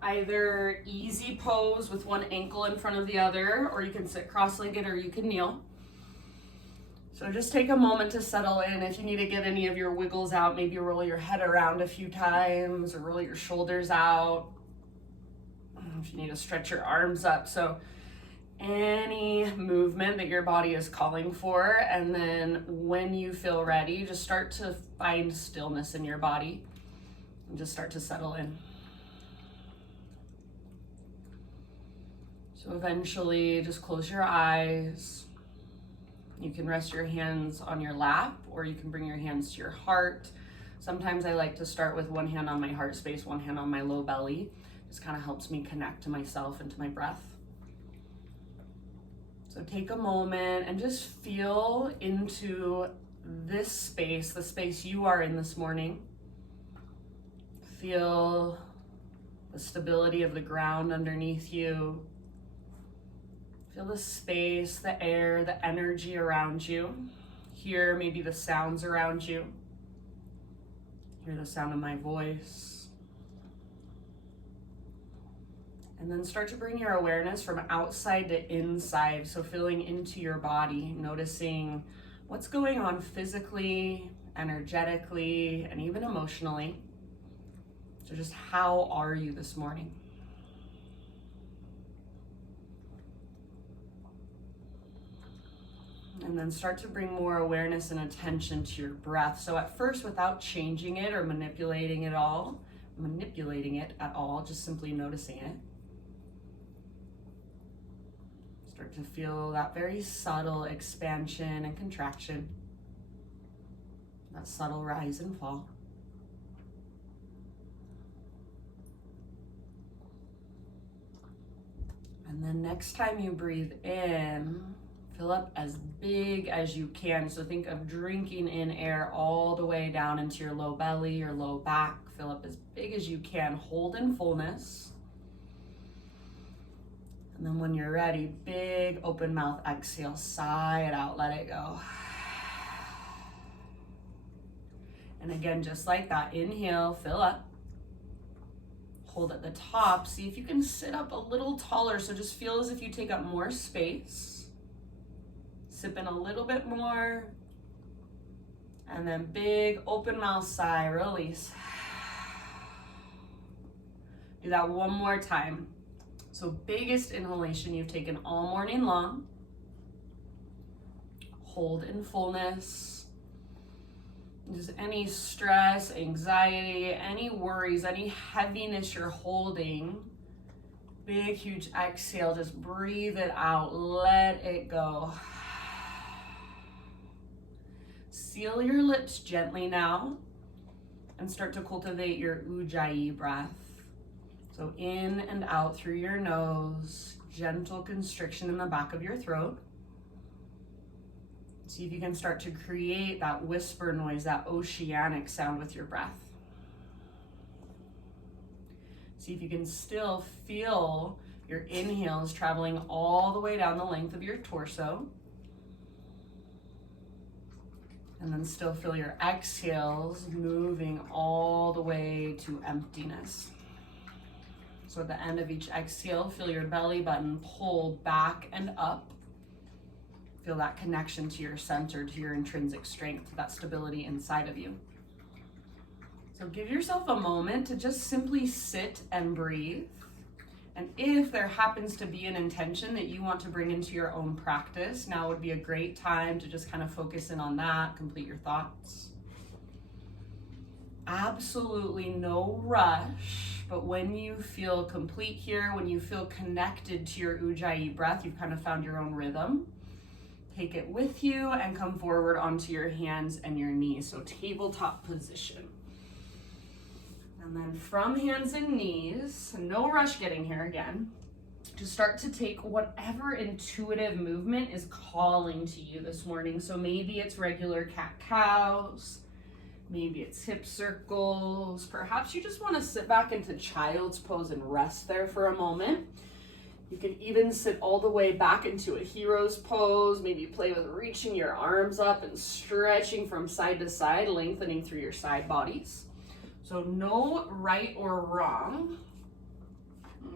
Either easy pose with one ankle in front of the other, or you can sit cross-legged or you can kneel. So just take a moment to settle in. If you need to get any of your wiggles out, maybe roll your head around a few times or roll your shoulders out. If you need to stretch your arms up. So any movement that your body is calling for, and then when you feel ready, just start to find stillness in your body and just start to settle in. So eventually just close your eyes. You can rest your hands on your lap, or you can bring your hands to your heart. Sometimes I like to start with one hand on my heart space, one hand on my low belly. Just kind of helps me connect to myself and to my breath. So take a moment and just feel into this space, the space you are in this morning. Feel the stability of the ground underneath you. Feel the space, the air, the energy around you. Hear maybe the sounds around you. Hear the sound of my voice. And then start to bring your awareness from outside to inside. So feeling into your body, noticing what's going on physically, energetically, and even emotionally. So just how are you this morning? And then start to bring more awareness and attention to your breath. So at first, without changing it or manipulating it at all, just simply noticing it. Start to feel that very subtle expansion and contraction, that subtle rise and fall. And then next time you breathe in, fill up as big as you can. So think of drinking in air all the way down into your low belly, your low back. Fill up as big as you can. Hold in fullness. And then when you're ready, big open mouth exhale. Sigh it out. Let it go. And again, just like that, inhale, fill up. Hold at the top. See if you can sit up a little taller. So just feel as if you take up more space. Sip in a little bit more, and then big open mouth sigh, release. Do that one more time. So biggest inhalation you've taken all morning long. Hold in fullness. Just any stress, anxiety, any worries, any heaviness you're holding. Big, huge exhale, just breathe it out, let it go. Seal your lips gently now and start to cultivate your Ujjayi breath. So in and out through your nose, gentle constriction in the back of your throat. See if you can start to create that whisper noise, that oceanic sound with your breath. See if you can still feel your inhales traveling all the way down the length of your torso. And then still feel your exhales moving all the way to emptiness. So at the end of each exhale, feel your belly button pull back and up. Feel that connection to your center, to your intrinsic strength, to that stability inside of you. So give yourself a moment to just simply sit and breathe. And if there happens to be an intention that you want to bring into your own practice, now would be a great time to just kind of focus in on that, complete your thoughts. Absolutely no rush, but when you feel complete here, when you feel connected to your Ujjayi breath, you've kind of found your own rhythm. Take it with you and come forward onto your hands and your knees. So tabletop position. And then from hands and knees, no rush getting here again, to start to take whatever intuitive movement is calling to you this morning. So maybe it's regular cat-cows, maybe it's hip circles, perhaps you just want to sit back into child's pose and rest there for a moment. You can even sit all the way back into a hero's pose, maybe play with reaching your arms up and stretching from side to side, lengthening through your side bodies. So no right or wrong.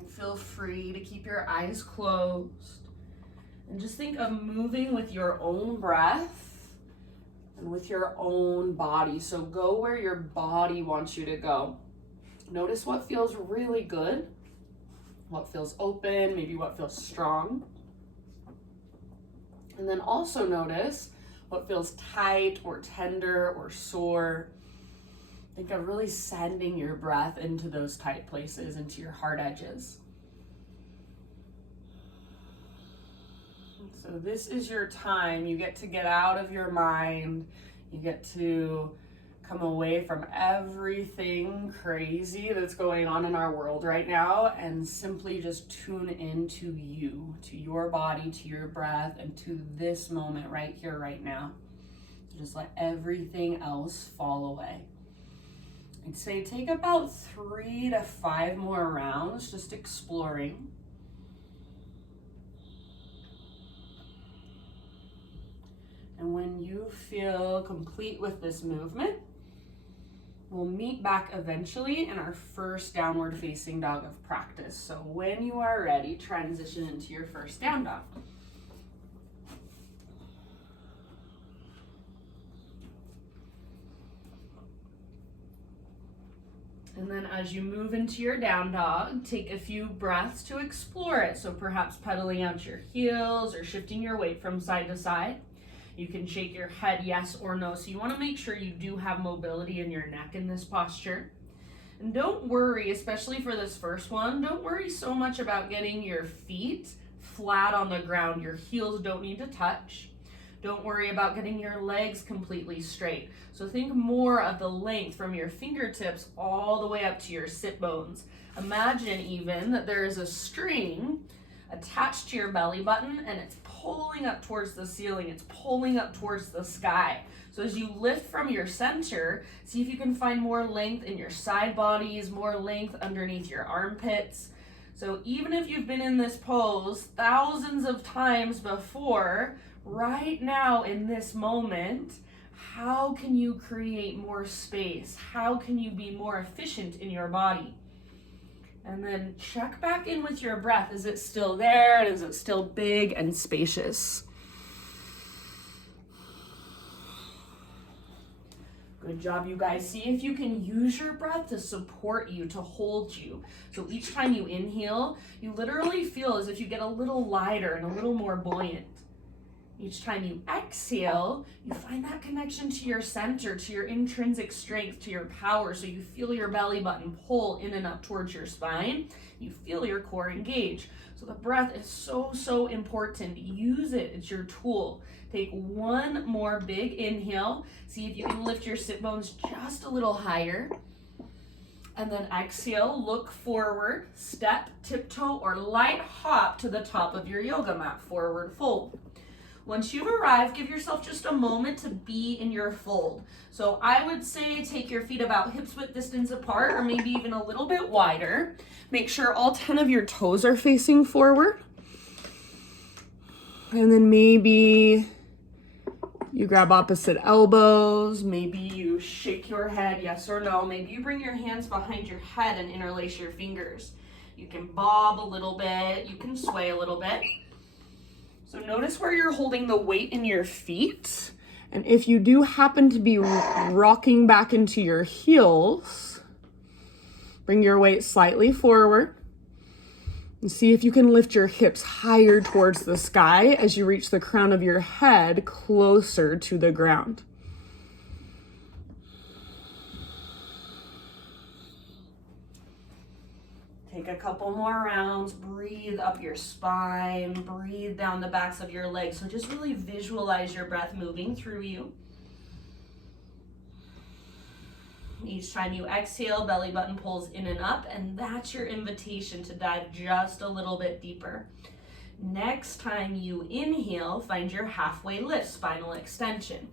Feel free to keep your eyes closed and just think of moving with your own breath and with your own body. So go where your body wants you to go. Notice what feels really good, what feels open, maybe what feels strong. And then also notice what feels tight or tender or sore. Think of really sending your breath into those tight places, into your heart edges. So this is your time. You get to get out of your mind. You get to come away from everything crazy that's going on in our world right now and simply just tune into you, to your body, to your breath, and to this moment right here, right now. So just let everything else fall away. I'd say take about 3 to 5 more rounds, just exploring. And when you feel complete with this movement, we'll meet back eventually in our first downward facing dog of practice. So when you are ready, transition into your first down dog. And then as you move into your down dog, take a few breaths to explore it. So perhaps pedaling out your heels or shifting your weight from side to side. You can shake your head yes or no. So you want to make sure you do have mobility in your neck in this posture. And don't worry, especially for this first one, don't worry so much about getting your feet flat on the ground. Your heels don't need to touch. Don't worry about getting your legs completely straight. So think more of the length from your fingertips all the way up to your sit bones. Imagine even that there is a string attached to your belly button and it's pulling up towards the ceiling. It's pulling up towards the sky. So as you lift from your center, see if you can find more length in your side bodies, more length underneath your armpits. So even if you've been in this pose thousands of times before, right now in this moment, how can you create more space? How can you be more efficient in your body? And then check back in with your breath. Is it still there? Is it still big and spacious? Good job, you guys. See if you can use your breath to support you, to hold you. So each time you inhale, you literally feel as if you get a little lighter and a little more buoyant. Each time you exhale, you find that connection to your center, to your intrinsic strength, to your power. So you feel your belly button pull in and up towards your spine. You feel your core engage. So the breath is so important. Use it. It's your tool. Take one more big inhale. See if you can lift your sit bones just a little higher. And then exhale, look forward, step, tiptoe, or light hop to the top of your yoga mat, forward fold. Once you've arrived, give yourself just a moment to be in your fold. So I would say take your feet about hips width distance apart or maybe even a little bit wider. Make sure all 10 of your toes are facing forward. And then maybe you grab opposite elbows. Maybe you shake your head, yes or no. Maybe you bring your hands behind your head and interlace your fingers. You can bob a little bit. You can sway a little bit. So notice where you're holding the weight in your feet. And if you do happen to be rocking back into your heels, bring your weight slightly forward and see if you can lift your hips higher towards the sky as you reach the crown of your head closer to the ground. Take a couple more rounds, breathe up your spine, breathe down the backs of your legs. So just really visualize your breath moving through you. Each time you exhale, belly button pulls in and up, and that's your invitation to dive just a little bit deeper. Next time you inhale, find your halfway lift, spinal extension.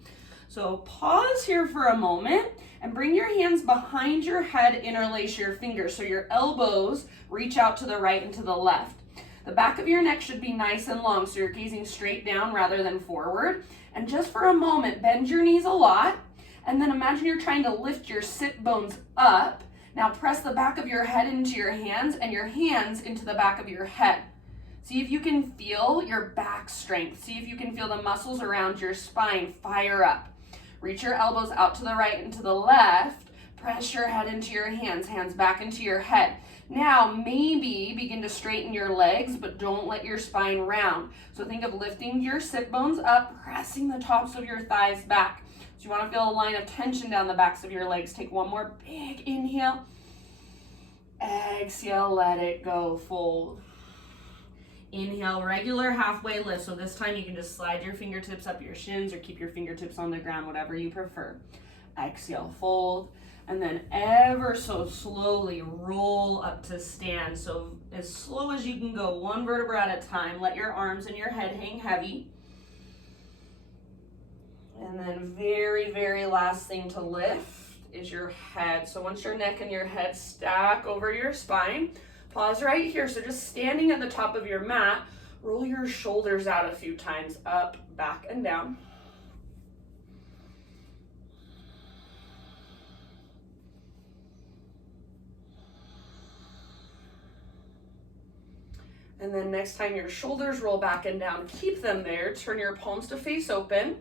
So pause here for a moment and bring your hands behind your head, interlace your fingers so your elbows reach out to the right and to the left. The back of your neck should be nice and long so you're gazing straight down rather than forward. And just for a moment, bend your knees a lot and then imagine you're trying to lift your sit bones up. Now press the back of your head into your hands and your hands into the back of your head. See if you can feel your back strength. See if you can feel the muscles around your spine fire up. Reach your elbows out to the right and to the left. Press your head into your hands, hands back into your head. Now, maybe begin to straighten your legs, but don't let your spine round. So think of lifting your sit bones up, pressing the tops of your thighs back. So you want to feel a line of tension down the backs of your legs. Take one more big inhale. Exhale, let it go, fold. Inhale, regular halfway lift. So this time you can just slide your fingertips up your shins or keep your fingertips on the ground, whatever you prefer. Exhale, fold. And then ever so slowly roll up to stand. So as slow as you can go, one vertebra at a time. Let your arms and your head hang heavy. And then very, very last thing to lift is your head. So once your neck and your head stack over your spine, pause right here. So just standing at the top of your mat, roll your shoulders out a few times, up, back, and down. And then next time your shoulders roll back and down, keep them there. Turn your palms to face open.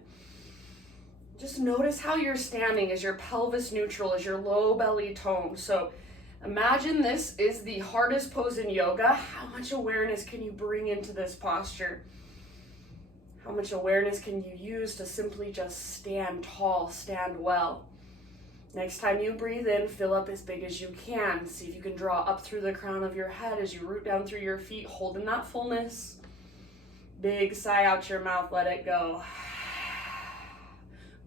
Just notice how you're standing. Is your pelvis neutral? Is your low belly toned? So imagine this is the hardest pose in yoga. How much awareness can you bring into this posture? How much awareness can you use to simply just stand tall, stand well? Next time you breathe in, fill up as big as you can. See if you can draw up through the crown of your head as you root down through your feet, holding that fullness. Big sigh out your mouth, let it go.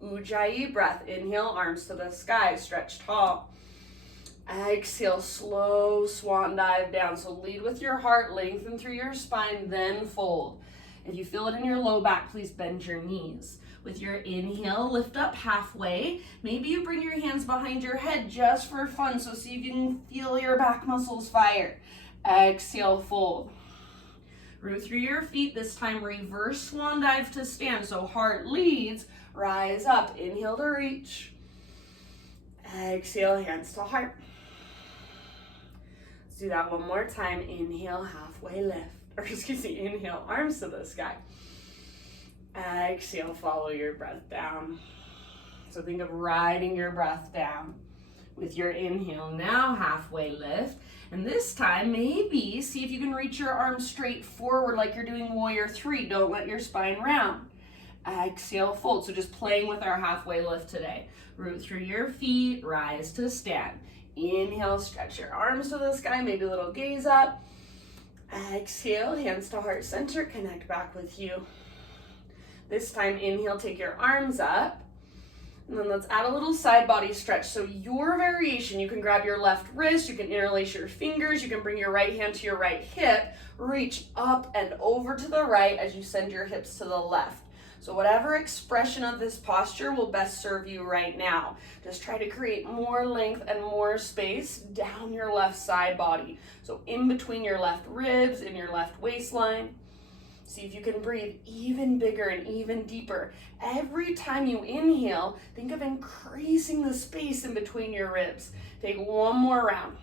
Ujjayi breath. Inhale, arms to the sky, stretch tall. Exhale, slow swan dive down. So lead with your heart, lengthen through your spine, then fold. If you feel it in your low back, please bend your knees. With your inhale, lift up halfway. Maybe you bring your hands behind your head just for fun, so see if you can feel your back muscles fire. Exhale, fold. Root through your feet. This time, reverse swan dive to stand. So heart leads, rise up. Inhale to reach. Exhale, hands to heart. Let's do that one more time. Inhale, halfway lift. Or excuse me, inhale, arms to the sky. Exhale, follow your breath down. So think of riding your breath down with your inhale. Now halfway lift. And this time, maybe see if you can reach your arms straight forward like you're doing warrior 3. Don't let your spine round. Exhale, fold. So just playing with our halfway lift today. Root through your feet, rise to stand. Inhale, stretch your arms to the sky, maybe a little gaze up. Exhale, hands to heart center, connect back with you. This time, inhale, take your arms up. And then let's add a little side body stretch. So your variation, you can grab your left wrist, you can interlace your fingers, you can bring your right hand to your right hip, reach up and over to the right as you send your hips to the left. So whatever expression of this posture will best serve you right now. Just try to create more length and more space down your left side body. So in between your left ribs, in your left waistline. See if you can breathe even bigger and even deeper. Every time you inhale, think of increasing the space in between your ribs. Take one more round.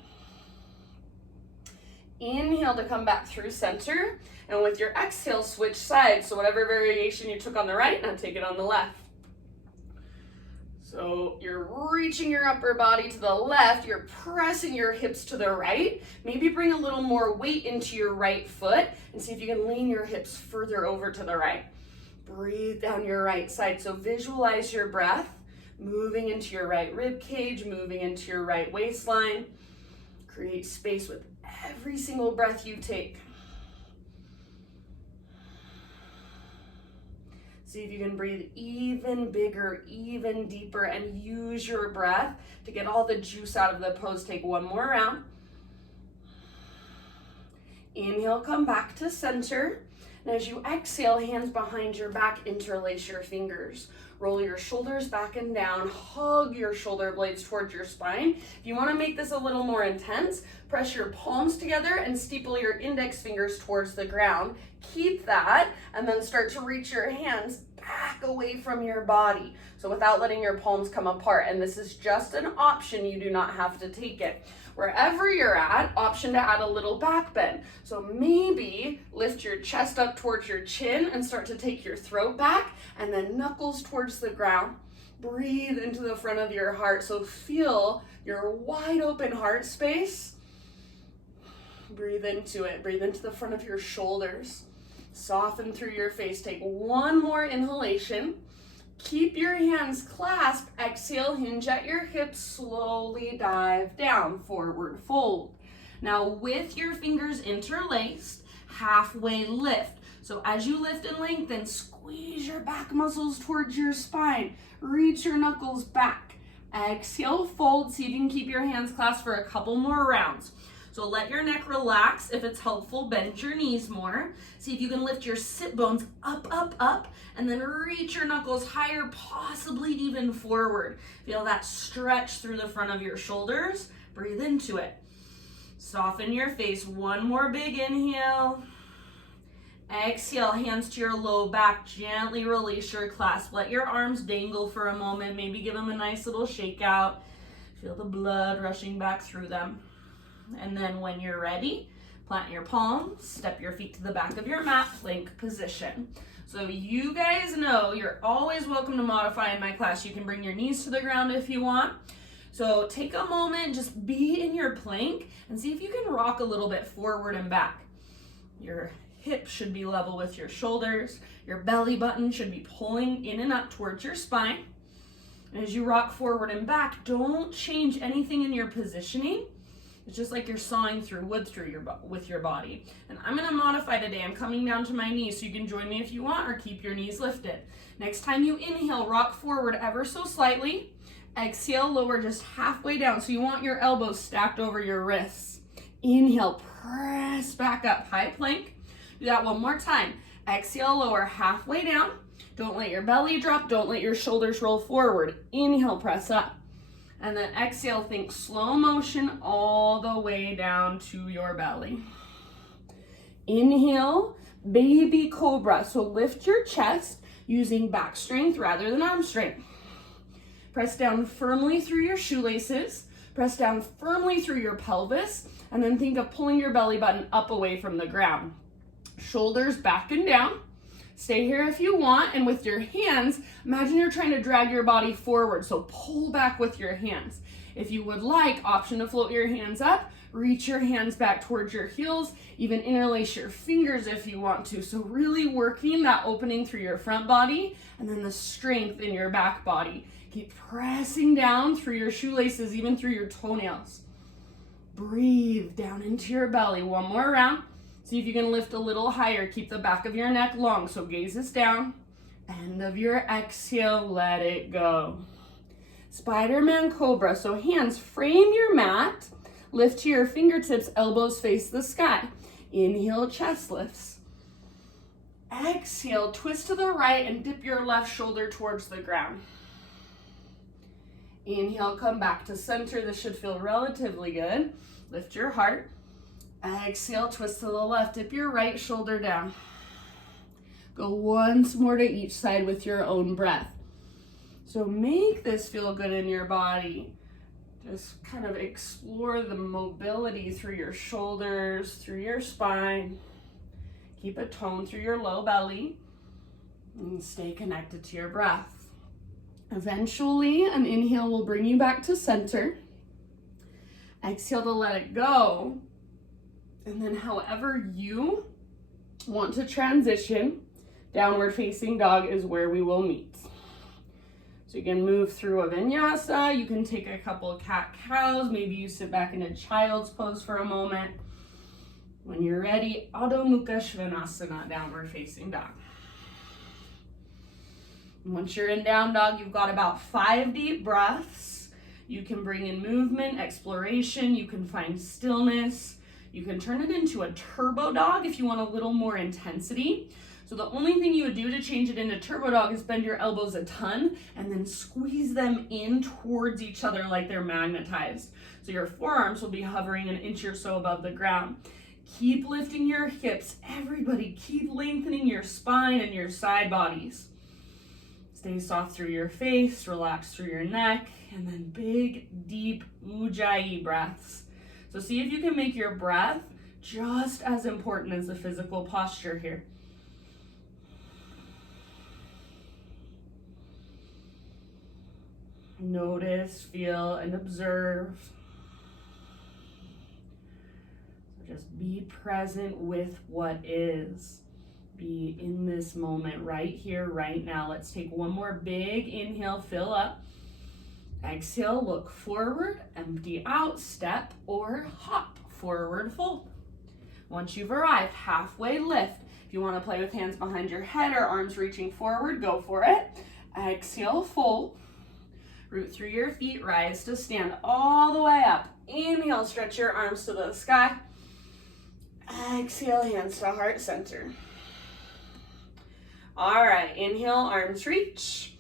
Inhale to come back through center. And with your exhale, switch sides. So whatever variation you took on the right, now take it on the left. So you're reaching your upper body to the left, you're pressing your hips to the right. Maybe bring a little more weight into your right foot and see if you can lean your hips further over to the right. Breathe down your right side. So visualize your breath moving into your right rib cage, moving into your right waistline. Create space with every single breath you take. See if you can breathe even bigger, even deeper, and use your breath to get all the juice out of the pose. Take one more round. Inhale, come back to center. And as you exhale, hands behind your back, interlace your fingers. Roll your shoulders back and down. Hug your shoulder blades towards your spine. If you want to make this a little more intense, press your palms together and steeple your index fingers towards the ground. Keep that, and then start to reach your hands back away from your body. So without letting your palms come apart. And this is just an option. You do not have to take it. Wherever you're at, option to add a little back bend. So maybe lift your chest up towards your chin and start to take your throat back, and then knuckles towards the ground. Breathe into the front of your heart. So feel your wide open heart space. Breathe into it. Breathe into the front of your shoulders. Soften through your face. Take one more inhalation. Keep your hands clasped. Exhale, hinge at your hips. Slowly dive down. Forward fold. Now with your fingers interlaced, halfway lift. So as you lift and lengthen, squeeze your back muscles towards your spine. Reach your knuckles back. Exhale, fold. See if you can keep your hands clasped for a couple more rounds. So let your neck relax. If it's helpful, bend your knees more. See if you can lift your sit bones up, up, up, and then reach your knuckles higher, possibly even forward. Feel that stretch through the front of your shoulders. Breathe into it. Soften your face. One more big inhale. Exhale, hands to your low back. Gently release your clasp. Let your arms dangle for a moment. Maybe give them a nice little shake out. Feel the blood rushing back through them. And then when you're ready, plant your palms, step your feet to the back of your mat, plank position. So you guys know you're always welcome to modify in my class. You can bring your knees to the ground if you want. So take a moment, just be in your plank and see if you can rock a little bit forward and back. Your hips should be level with your shoulders. Your belly button should be pulling in and up towards your spine. And as you rock forward and back, don't change anything in your positioning. It's just like you're sawing through wood with your body. And I'm gonna modify today. I'm coming down to my knees, so you can join me if you want or keep your knees lifted. Next time you inhale, rock forward ever so slightly. Exhale, lower just halfway down. So you want your elbows stacked over your wrists. Inhale, press back up, high plank. Do that one more time. Exhale, lower halfway down. Don't let your belly drop. Don't let your shoulders roll forward. Inhale, press up. And then exhale, think slow motion all the way down to your belly. Inhale, baby cobra. So lift your chest using back strength rather than arm strength. Press down firmly through your shoelaces. Press down firmly through your pelvis. And then think of pulling your belly button up away from the ground. Shoulders back and down. Stay here if you want, and with your hands, imagine you're trying to drag your body forward, so pull back with your hands. If you would like, option to float your hands up, reach your hands back towards your heels, even interlace your fingers if you want to. So really working that opening through your front body, and then the strength in your back body. Keep pressing down through your shoelaces, even through your toenails. Breathe down into your belly. One more round. See if you can lift a little higher. Keep the back of your neck long, so gaze is down. End of your exhale, let it go. Spider-Man Cobra, so hands frame your mat. Lift to your fingertips, elbows face the sky. Inhale, chest lifts. Exhale, twist to the right and dip your left shoulder towards the ground. Inhale, come back to center. This should feel relatively good. Lift your heart. Exhale, twist to the left, dip your right shoulder down. Go once more to each side with your own breath. So make this feel good in your body. Just kind of explore the mobility through your shoulders, through your spine. Keep a tone through your low belly and stay connected to your breath. Eventually, an inhale will bring you back to center. Exhale to let it go. And then however you want to transition, downward facing dog is where we will meet. So you can move through a vinyasa, you can take a couple of cat-cows, maybe you sit back in a child's pose for a moment. When you're ready, Adho Mukha Svanasana, downward facing dog. Once you're in down dog, you've got about 5 deep breaths. You can bring in movement, exploration, you can find stillness. You can turn it into a turbo dog if you want a little more intensity. So the only thing you would do to change it into turbo dog is bend your elbows a ton and then squeeze them in towards each other like they're magnetized. So your forearms will be hovering an inch or so above the ground. Keep lifting your hips. Everybody, keep lengthening your spine and your side bodies. Stay soft through your face, relax through your neck, and then big, deep Ujjayi breaths. So see if you can make your breath just as important as the physical posture here. Notice, feel, and observe. So just be present with what is. Be in this moment right here, right now. Let's take one more big inhale, fill up. Exhale, look forward, empty out, step or hop, forward fold. Once you've arrived, halfway lift. If you want to play with hands behind your head or arms reaching forward, go for it. Exhale, fold. Root through your feet, rise to stand all the way up. Inhale, stretch your arms to the sky. Exhale, hands to heart center. All right, inhale, arms reach.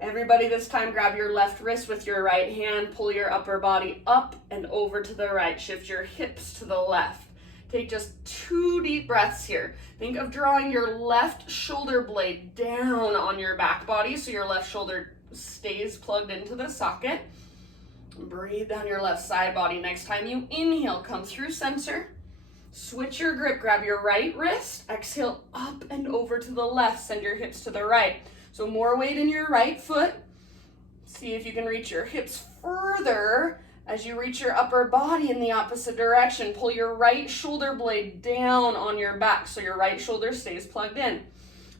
Everybody this time grab your left wrist with your right hand, pull your upper body up and over to the right. Shift your hips to the left. Take just 2 deep breaths here. Think of drawing your left shoulder blade down on your back body so your left shoulder stays plugged into the socket. Breathe down your left side body. Next time you inhale, come through center. Switch your grip, grab your right wrist, exhale up and over to the left, send your hips to the right. So more weight in your right foot. See if you can reach your hips further as you reach your upper body in the opposite direction. Pull your right shoulder blade down on your back so your right shoulder stays plugged in.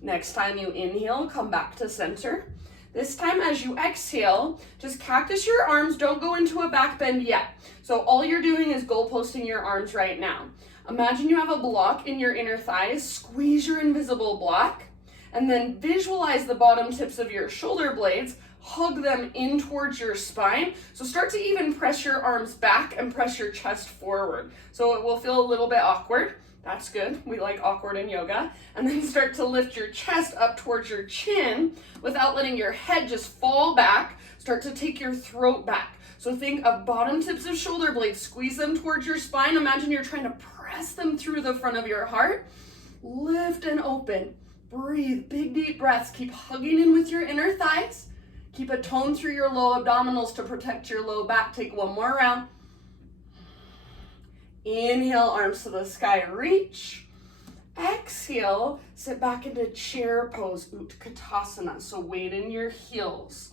Next time you inhale, come back to center. This time as you exhale, just cactus your arms, don't go into a back bend yet. So all you're doing is goalposting your arms right now. Imagine you have a block in your inner thighs, squeeze your invisible block, and then visualize the bottom tips of your shoulder blades, hug them in towards your spine. So start to even press your arms back and press your chest forward. So it will feel a little bit awkward. That's good. We like awkward in yoga. And then start to lift your chest up towards your chin without letting your head just fall back. Start to take your throat back. So think of bottom tips of shoulder blades, squeeze them towards your spine. Imagine you're trying to press them through the front of your heart. Lift and open. Breathe, big deep breaths. Keep hugging in with your inner thighs. Keep a tone through your low abdominals to protect your low back. Take one more round. Inhale, arms to the sky, reach. Exhale, sit back into chair pose, Utkatasana. So weight in your heels.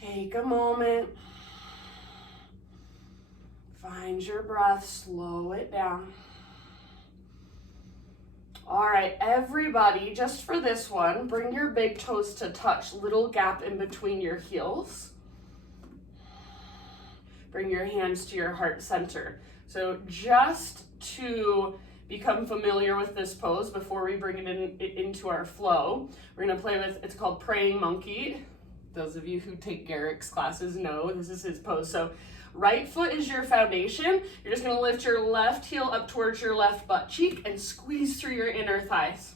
Take a moment. Find your breath, slow it down. All right, everybody, just for this one, bring your big toes to touch, little gap in between your heels. Bring your hands to your heart center. So just to become familiar with this pose before we bring it into our flow, we're gonna play with, it's called Praying Monkey. Those of you who take Garrick's classes know this is his pose. So right foot is your foundation. You're just gonna lift your left heel up towards your left butt cheek and squeeze through your inner thighs.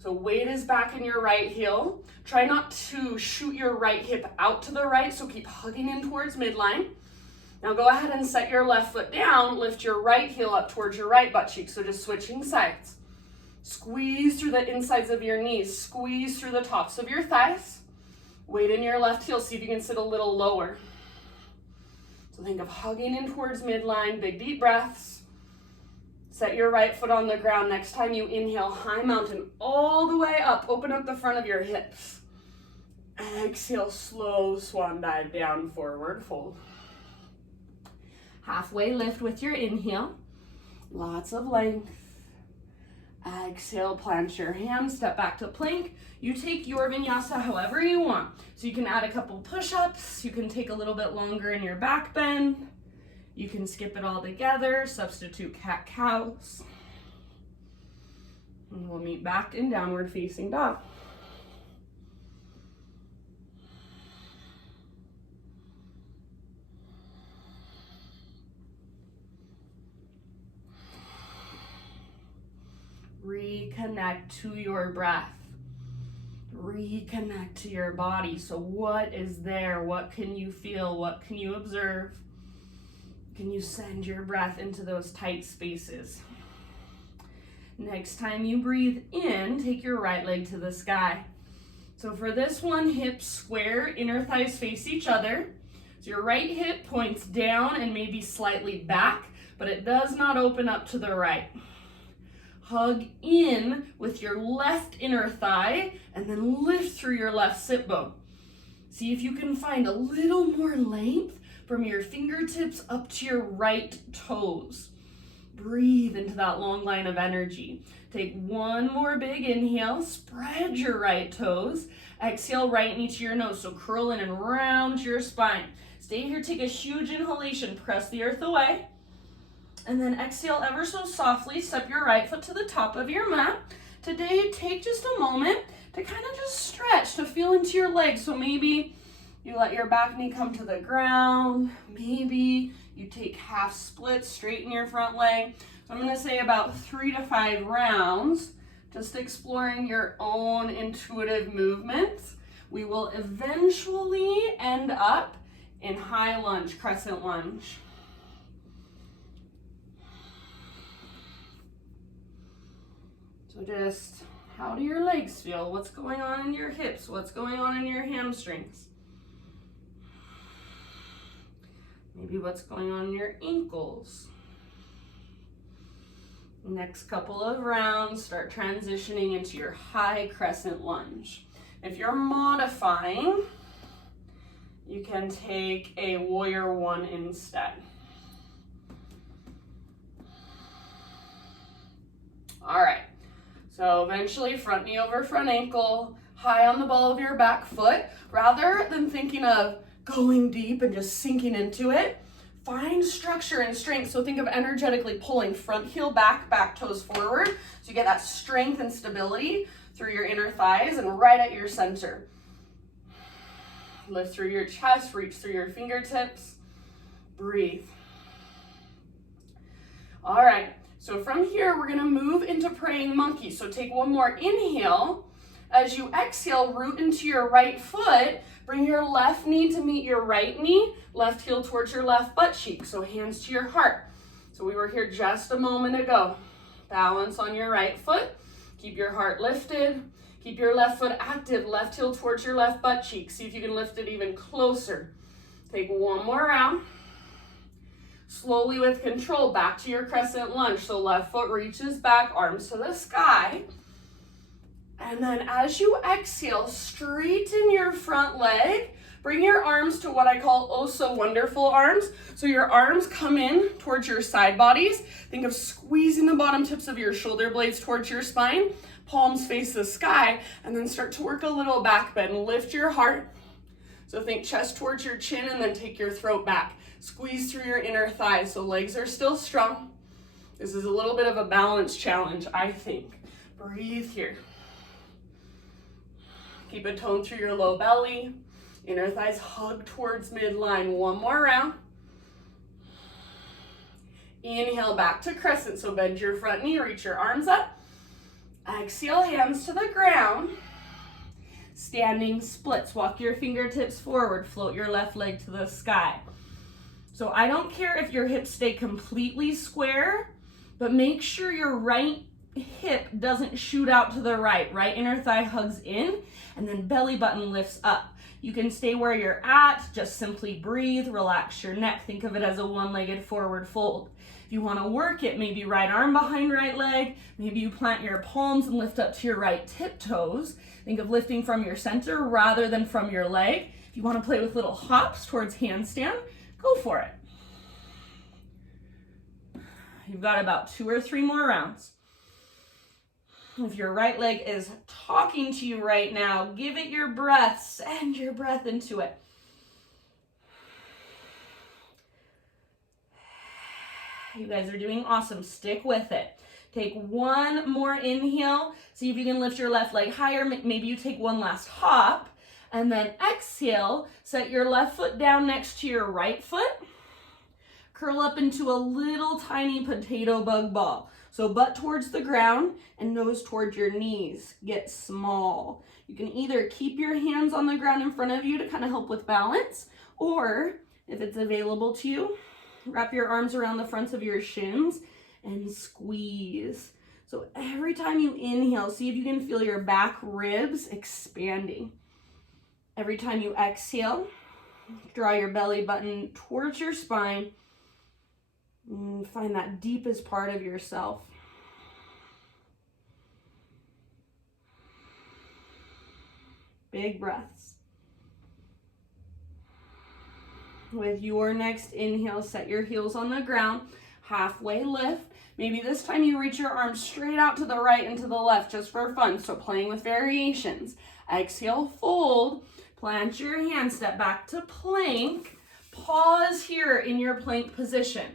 So weight is back in your right heel. Try not to shoot your right hip out to the right, so keep hugging in towards midline. Now go ahead and set your left foot down, lift your right heel up towards your right butt cheek, so just switching sides. Squeeze through the insides of your knees, squeeze through the tops of your thighs. Weight in your left heel, see if you can sit a little lower. So think of hugging in towards midline, big deep breaths. Set your right foot on the ground. Next time you inhale, high mountain all the way up. Open up the front of your hips. Exhale, slow swan dive down, forward fold. Halfway lift with your inhale. Lots of length. Exhale, plant your hands, step back to plank. You take your vinyasa however you want. So you can add a couple push-ups, you can take a little bit longer in your back bend, you can skip it all together, substitute cat-cows. And we'll meet back in downward facing dog. Reconnect to your breath. Reconnect to your body. So what is there? What can you feel? What can you observe? Can you send your breath into those tight spaces? Next time you breathe in, take your right leg to the sky. So for this one, hips square, inner thighs face each other. So your right hip points down and maybe slightly back, but it does not open up to the right. Hug in with your left inner thigh and then lift through your left sit bone. See if you can find a little more length from your fingertips up to your right toes. Breathe into that long line of energy. Take one more big inhale, spread your right toes. Exhale, right knee to your nose. So curl in and round your spine. Stay here, take a huge inhalation, press the earth away. And then exhale ever so softly, step your right foot to the top of your mat. Today, take just a moment to kind of just stretch, to feel into your legs. So maybe you let your back knee come to the ground. Maybe you take half splits, straighten your front leg. So I'm going to say about 3 to 5 rounds, just exploring your own intuitive movements. We will eventually end up in high lunge, crescent lunge. So just, how do your legs feel? What's going on in your hips? What's going on in your hamstrings? Maybe what's going on in your ankles. Next couple of rounds, start transitioning into your high crescent lunge. If you're modifying, you can take a warrior one instead. All right, so eventually front knee over front ankle, high on the ball of your back foot. Rather than thinking of going deep and just sinking into it, find structure and strength. So think of energetically pulling front heel back, back toes forward. So you get that strength and stability through your inner thighs and right at your center. Lift through your chest, reach through your fingertips. Breathe. All right, so from here, we're gonna move into praying monkey. So take one more inhale. As you exhale, root into your right foot. Bring your left knee to meet your right knee, left heel towards your left butt cheek. So hands to your heart. So we were here just a moment ago. Balance on your right foot. Keep your heart lifted. Keep your left foot active, left heel towards your left butt cheek. See if you can lift it even closer. Take one more round. Slowly with control, back to your crescent lunge. So left foot reaches back, arms to the sky. And then as you exhale, straighten your front leg. Bring your arms to what I call oh so wonderful arms. So your arms come in towards your side bodies. Think of squeezing the bottom tips of your shoulder blades towards your spine. Palms face the sky, and then start to work a little back bend. Lift your heart. So think chest towards your chin and then take your throat back. Squeeze through your inner thighs so legs are still strong. This is a little bit of a balance challenge, I think. Breathe here. Keep a tone through your low belly. Inner thighs hug towards midline. One more round. Inhale back to crescent. So bend your front knee, reach your arms up. Exhale, hands to the ground. Standing splits. Walk your fingertips forward. Float your left leg to the sky. So I don't care if your hips stay completely square, but make sure your right hip doesn't shoot out to the right. Right inner thigh hugs in, and then belly button lifts up. You can stay where you're at, just simply breathe, relax your neck. Think of it as a one-legged forward fold. If you want to work it, maybe right arm behind right leg, maybe you plant your palms and lift up to your right tiptoes. Think of lifting from your center rather than from your leg. If you want to play with little hops towards handstand, go for it. You've got about 2 or 3 more rounds. If your right leg is talking to you right now, give it your breath. Send your breath into it. You guys are doing awesome. Stick with it. Take one more inhale. See if you can lift your left leg higher. Maybe you take one last hop. And then exhale. Set your left foot down next to your right foot. Curl up into a little tiny potato bug ball. So butt towards the ground and nose towards your knees. Get small. You can either keep your hands on the ground in front of you to kind of help with balance, or if it's available to you, wrap your arms around the fronts of your shins and squeeze. So every time you inhale, see if you can feel your back ribs expanding. Every time you exhale, draw your belly button towards your spine. And find that deepest part of yourself. Big breaths. With your next inhale, set your heels on the ground, halfway lift. Maybe this time you reach your arms straight out to the right and to the left just for fun, so playing with variations. Exhale, fold, plant your hands, step back to plank. Pause here in your plank position.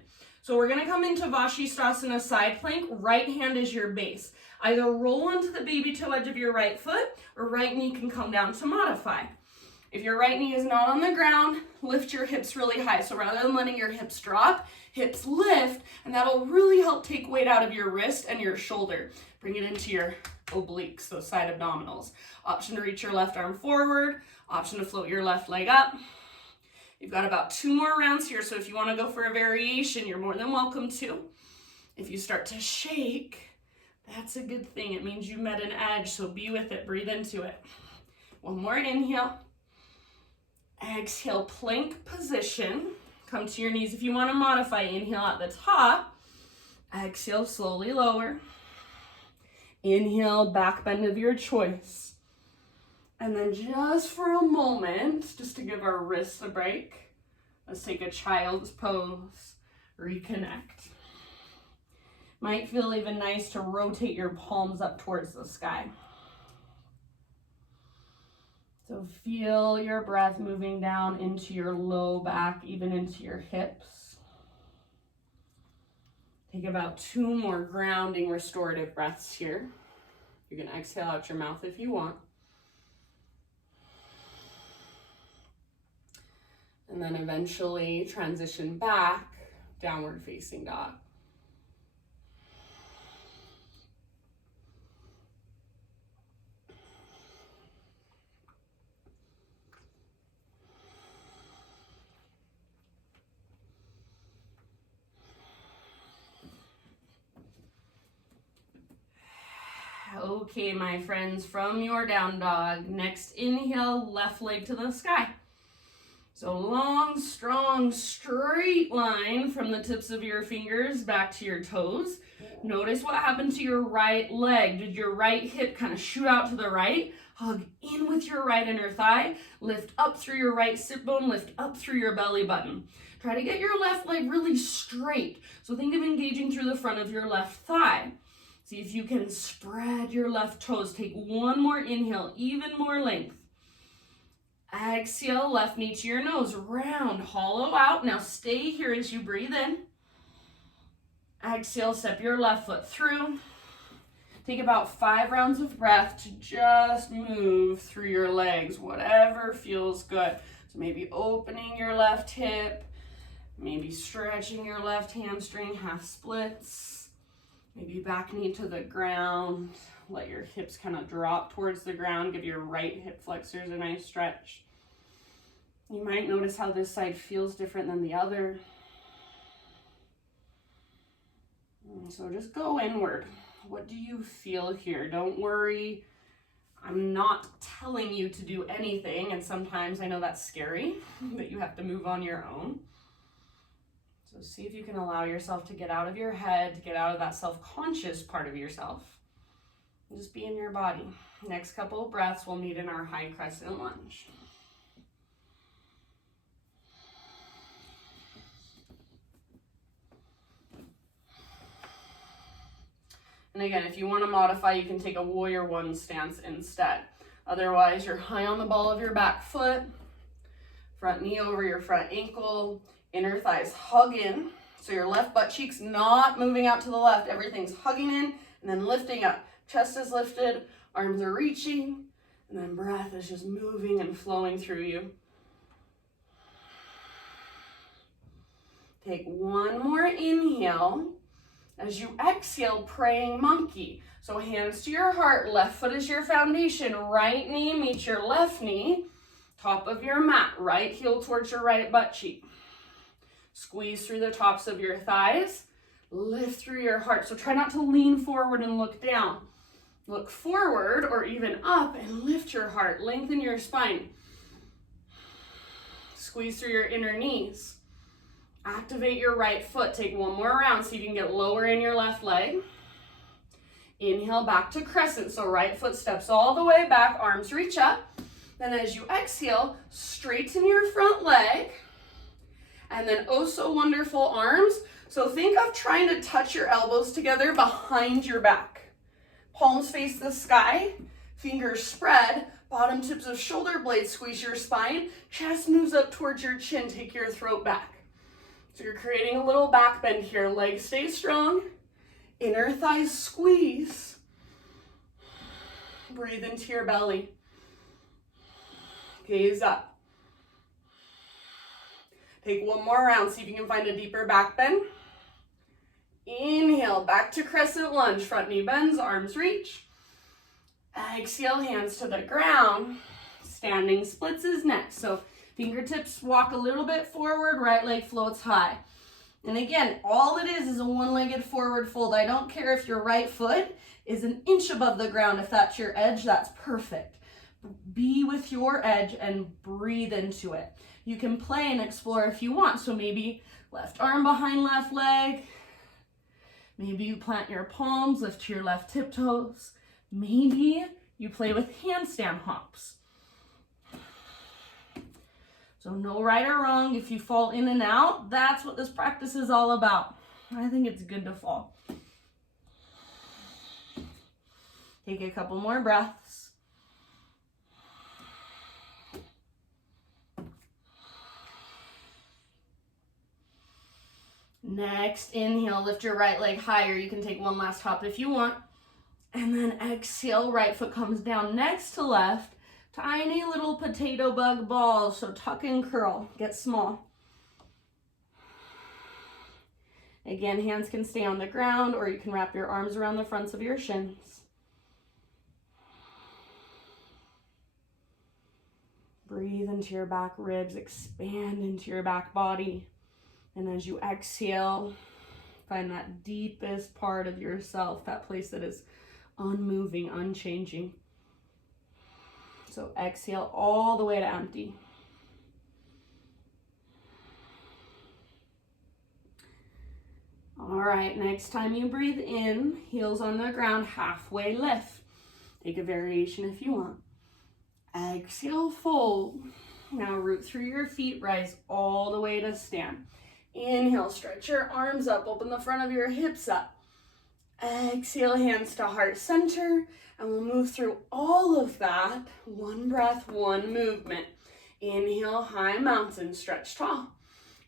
So we're gonna come into Vashisthasana side plank. Right hand is your base. Either roll onto the baby toe edge of your right foot or right knee can come down to modify. If your right knee is not on the ground, lift your hips really high. So rather than letting your hips drop, hips lift, and that'll really help take weight out of your wrist and your shoulder. Bring it into your obliques, those side abdominals. Option to reach your left arm forward, option to float your left leg up. You've got about 2 more rounds here, so if you want to go for a variation, you're more than welcome to. If you start to shake, that's a good thing. It means you met an edge, so be with it, breathe into it. One more inhale. Exhale, plank position. Come to your knees if you want to modify. Inhale at the top. Exhale, slowly lower. Inhale, back bend of your choice. And then just for a moment, just to give our wrists a break, let's take a child's pose, reconnect. Might feel even nice to rotate your palms up towards the sky. So feel your breath moving down into your low back, even into your hips. Take about 2 more grounding restorative breaths here. You can exhale out your mouth if you want. And then eventually transition back, downward facing dog. Okay, my friends, from your down dog, next inhale, left leg to the sky. So long, strong, straight line from the tips of your fingers back to your toes. Notice what happened to your right leg. Did your right hip kind of shoot out to the right? Hug in with your right inner thigh. Lift up through your right sit bone. Lift up through your belly button. Try to get your left leg really straight. So think of engaging through the front of your left thigh. See if you can spread your left toes. Take one more inhale, even more length. Exhale, left knee to your nose, round, hollow out. Now stay here as you breathe in. Exhale, step your left foot through. Take about 5 rounds of breath to just move through your legs, whatever feels good. So maybe opening your left hip, maybe stretching your left hamstring, half splits, maybe back knee to the ground. Let your hips kind of drop towards the ground. Give your right hip flexors a nice stretch. You might notice how this side feels different than the other. So just go inward. What do you feel here? Don't worry. I'm not telling you to do anything, and sometimes I know that's scary, but you have to move on your own. So see if you can allow yourself to get out of your head, to get out of that self-conscious part of yourself. Just be in your body. Next couple of breaths, we'll meet in our high crescent lunge. And again, if you want to modify, you can take a warrior 1 stance instead. Otherwise, you're high on the ball of your back foot, front knee over your front ankle, inner thighs hug in. So your left butt cheek's not moving out to the left. Everything's hugging in and then lifting up. Chest is lifted, arms are reaching, and then breath is just moving and flowing through you. Take one more inhale. As you exhale, praying monkey. So hands to your heart, left foot is your foundation, right knee meets your left knee, top of your mat, right heel towards your right butt cheek. Squeeze through the tops of your thighs, Lift through your heart. So try not to lean forward and look down. Look forward or even up and lift your heart. Lengthen your spine. Squeeze through your inner knees. Activate your right foot. Take one more round so you can get lower in your left leg. Inhale back to crescent. So right foot steps all the way back, arms reach up. Then as you exhale, straighten your front leg. And then oh so wonderful arms. So think of trying to touch your elbows together behind your back. Palms face the sky, fingers spread, bottom tips of shoulder blades squeeze your spine, chest moves up towards your chin, take your throat back. So you're creating a little back bend here. Legs stay strong, inner thighs squeeze. Breathe into your belly. Gaze up. Take one more round, see if you can find a deeper back bend. Inhale, back to crescent lunge. Front knee bends, arms reach. Exhale, hands to the ground. Standing splits is next. So fingertips walk a little bit forward, right leg floats high. And again, all it is a one-legged forward fold. I don't care if your right foot is an inch above the ground. If that's your edge, that's perfect. Be with your edge and breathe into it. You can play and explore if you want. So maybe left arm behind left leg. Maybe you plant your palms, lift your left tiptoes. Maybe you play with handstand hops. So no right or wrong. If you fall in and out, that's what this practice is all about. I think it's good to fall. Take a couple more breaths. Next, inhale, lift your right leg higher. You can take one last hop if you want. And then exhale, right foot comes down next to left. Tiny little potato bug balls. So tuck and curl, get small. Again, hands can stay on the ground or you can wrap your arms around the fronts of your shins. Breathe into your back ribs, expand into your back body. And as you exhale, find that deepest part of yourself, that place that is unmoving, unchanging. So exhale all the way to empty. All right, next time you breathe in, heels on the ground, halfway lift. Take a variation if you want. Exhale, fold. Now root through your feet, rise all the way to stand. Inhale, stretch your arms up, open the front of your hips up. Exhale, hands to heart center, and we'll move through all of that. One breath, one movement. Inhale, high mountain, stretch tall.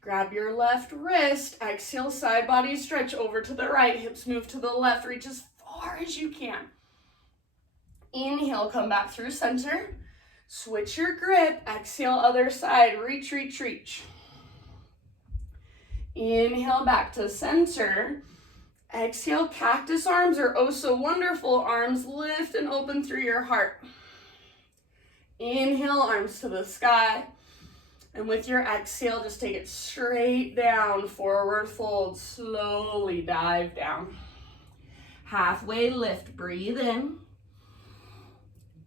Grab your left wrist, exhale, side body stretch over to the right, hips move to the left, reach as far as you can. Inhale, come back through center. Switch your grip, exhale, other side, reach, reach, reach. Inhale, back to center. Exhale, cactus arms or oh so wonderful arms, lift and open through your heart. Inhale, arms to the sky. And with your exhale, just take it straight down, forward fold, slowly dive down. Halfway lift, breathe in.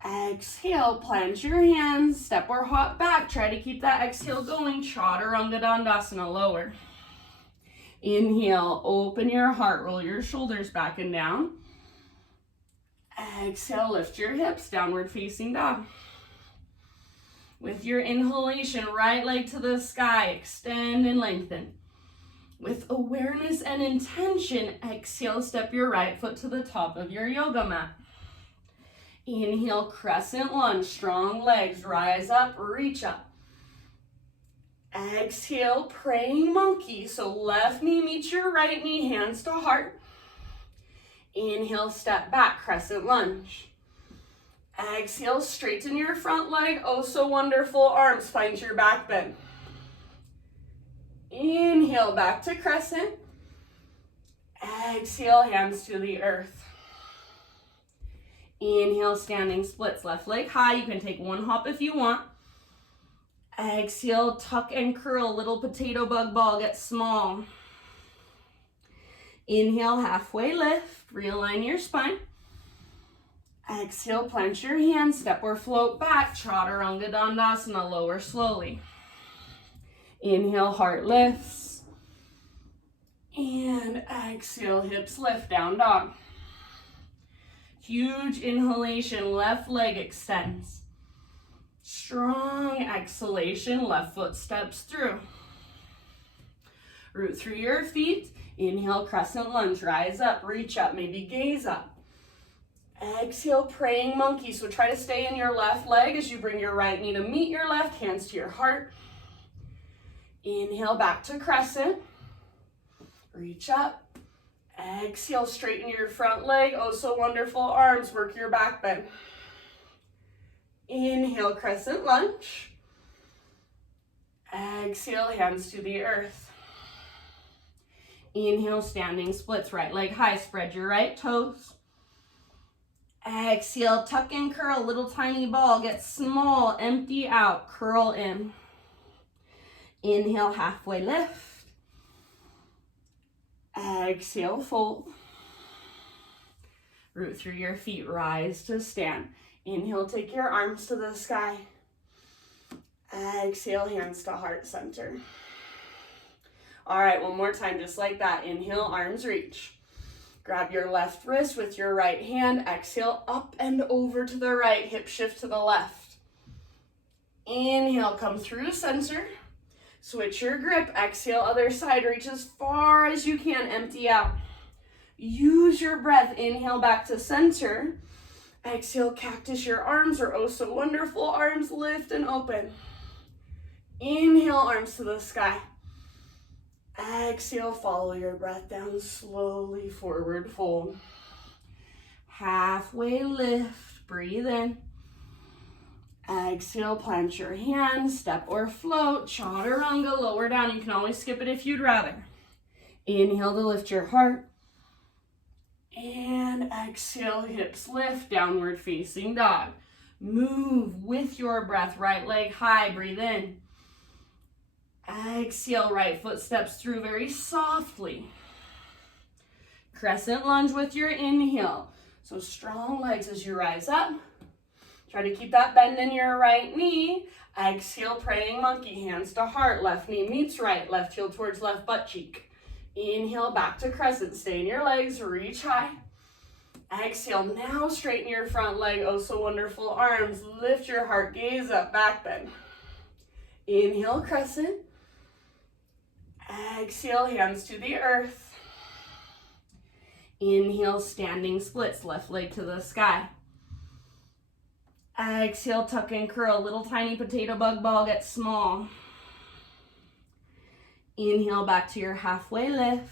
Exhale, plant your hands, step or hop back. Try to keep that exhale going, Chaturanga Dandasana, lower. Inhale, open your heart, roll your shoulders back and down. Exhale, lift your hips, downward facing dog. With your inhalation, right leg to the sky, extend and lengthen. With awareness and intention, exhale, step your right foot to the top of your yoga mat. Inhale, crescent lunge, strong legs, rise up, reach up. Exhale, praying monkey. So left knee meets your right knee, hands to heart. Inhale, step back, crescent lunge. Exhale, straighten your front leg, oh so wonderful arms, find your back bend. Inhale, back to crescent. Exhale, hands to the earth. Inhale, standing splits, left leg high. You can take one hop if you want. Exhale, tuck and curl, little potato bug ball, get small. Inhale, halfway lift, realign your spine. Exhale, plant your hands, step or float back, Chaturanga Dandasana, lower slowly. Inhale, heart lifts. And exhale, hips lift, down dog. Huge inhalation, left leg extends. Strong exhalation, left foot steps through. Root through your feet. Inhale, crescent lunge, rise up, reach up, maybe gaze up. Exhale, praying monkey. So try to stay in your left leg as you bring your right knee to meet your left, hands to your heart. Inhale, back to crescent. Reach up. Exhale, straighten your front leg. Oh, so wonderful. Arms, work your back bend. Inhale, crescent lunge. Exhale, hands to the earth. Inhale, standing splits, right leg high, spread your right toes. Exhale, tuck and curl, little tiny ball, get small, empty out, curl in. Inhale, halfway lift. Exhale, fold. Root through your feet, rise to stand. Inhale, take your arms to the sky. Exhale, hands to heart center. All right, one more time, just like that. Inhale, arms reach. Grab your left wrist with your right hand. Exhale, up and over to the right, hip shift to the left. Inhale, come through center. Switch your grip. Exhale, other side, reach as far as you can, empty out. Use your breath. Inhale, back to center. Exhale, cactus your arms, or oh so wonderful arms, lift and open. Inhale, arms to the sky. Exhale, follow your breath down slowly, forward fold. Halfway lift, breathe in. Exhale, plant your hands, step or float, Chaturanga, lower down. You can always skip it if you'd rather. Inhale to lift your heart. And exhale, hips lift, downward facing dog. Move with your breath, right leg high, breathe in. Exhale, right foot steps through very softly. Crescent lunge with your inhale. So strong legs as you rise up. Try to keep that bend in your right knee. Exhale, praying monkey, hands to heart. Left knee meets right, left heel towards left butt cheek. Inhale, back to crescent. Stay in your legs, reach high. Exhale, now straighten your front leg. Oh, so wonderful arms. Lift your heart, gaze up, back bend. Inhale, crescent. Exhale, hands to the earth. Inhale, standing splits, left leg to the sky. Exhale, tuck and curl, little tiny potato bug ball, get small. Inhale, back to your halfway lift.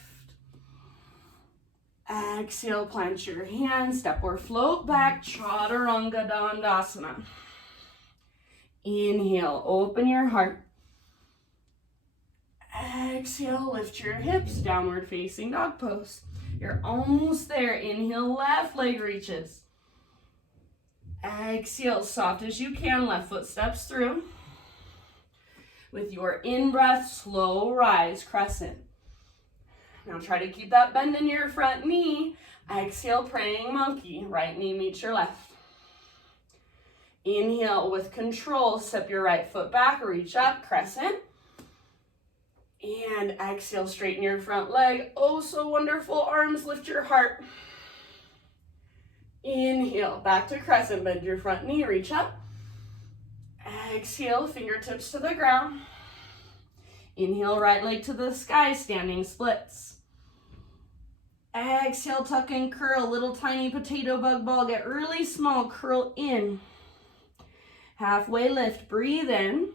Exhale, plant your hands, step or float back, Chaturanga Dandasana. Inhale, open your heart. Exhale, lift your hips, downward facing dog pose. You're almost there. Inhale, left leg reaches. Exhale, soft as you can, left foot steps through. With your in-breath, slow rise, crescent. Now try to keep that bend in your front knee. Exhale, praying monkey, right knee meets your left. Inhale, with control, step your right foot back, reach up, crescent. And exhale, straighten your front leg. Oh, so wonderful. Arms, lift your heart. Inhale, back to crescent. Bend your front knee, reach up. Exhale, fingertips to the ground. Inhale, right leg to the sky, standing splits. Exhale, tuck and curl, little tiny potato bug ball. Get really small, curl in. Halfway lift, breathe in.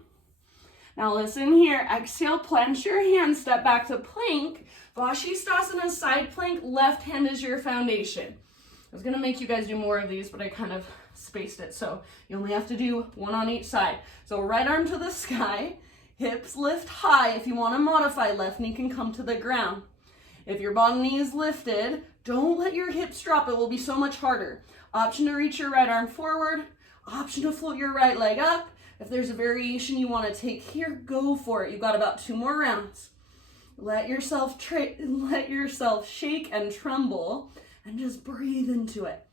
Now listen here, exhale, plant your hands, step back to plank. Vashisthasana, side plank, left hand is your foundation. I was gonna make you guys do more of these, but I kind of spaced it, so you only have to do one on each side. So right arm to the sky, hips lift high. If you wanna modify, left knee can come to the ground. If your bottom knee is lifted, don't let your hips drop, it will be so much harder. Option to reach your right arm forward, option to float your right leg up. If there's a variation you want to take here, go for it. You've got about 2 more rounds. Let yourself shake and tremble and just breathe into it.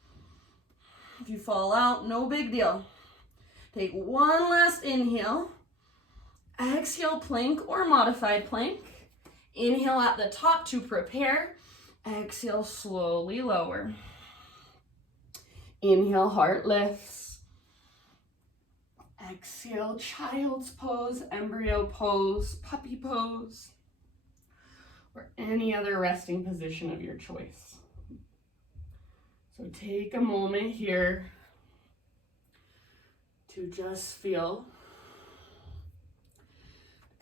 If you fall out, no big deal. Take one last inhale. Exhale, plank or modified plank. Inhale at the top to prepare. Exhale, slowly lower. Inhale, heart lifts. Exhale, child's pose, embryo pose, puppy pose, or any other resting position of your choice. So take a moment here to just feel,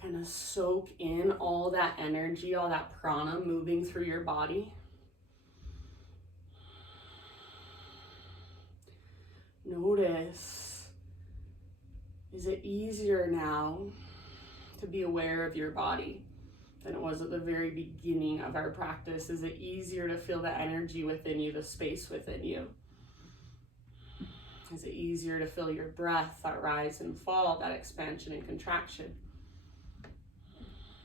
kind of soak in all that energy, all that prana moving through your body. Notice, is it easier now to be aware of your body than it was at the very beginning of our practice? Is it easier to feel the energy within you, the space within you? Is it easier to feel your breath, that rise and fall, that expansion and contraction?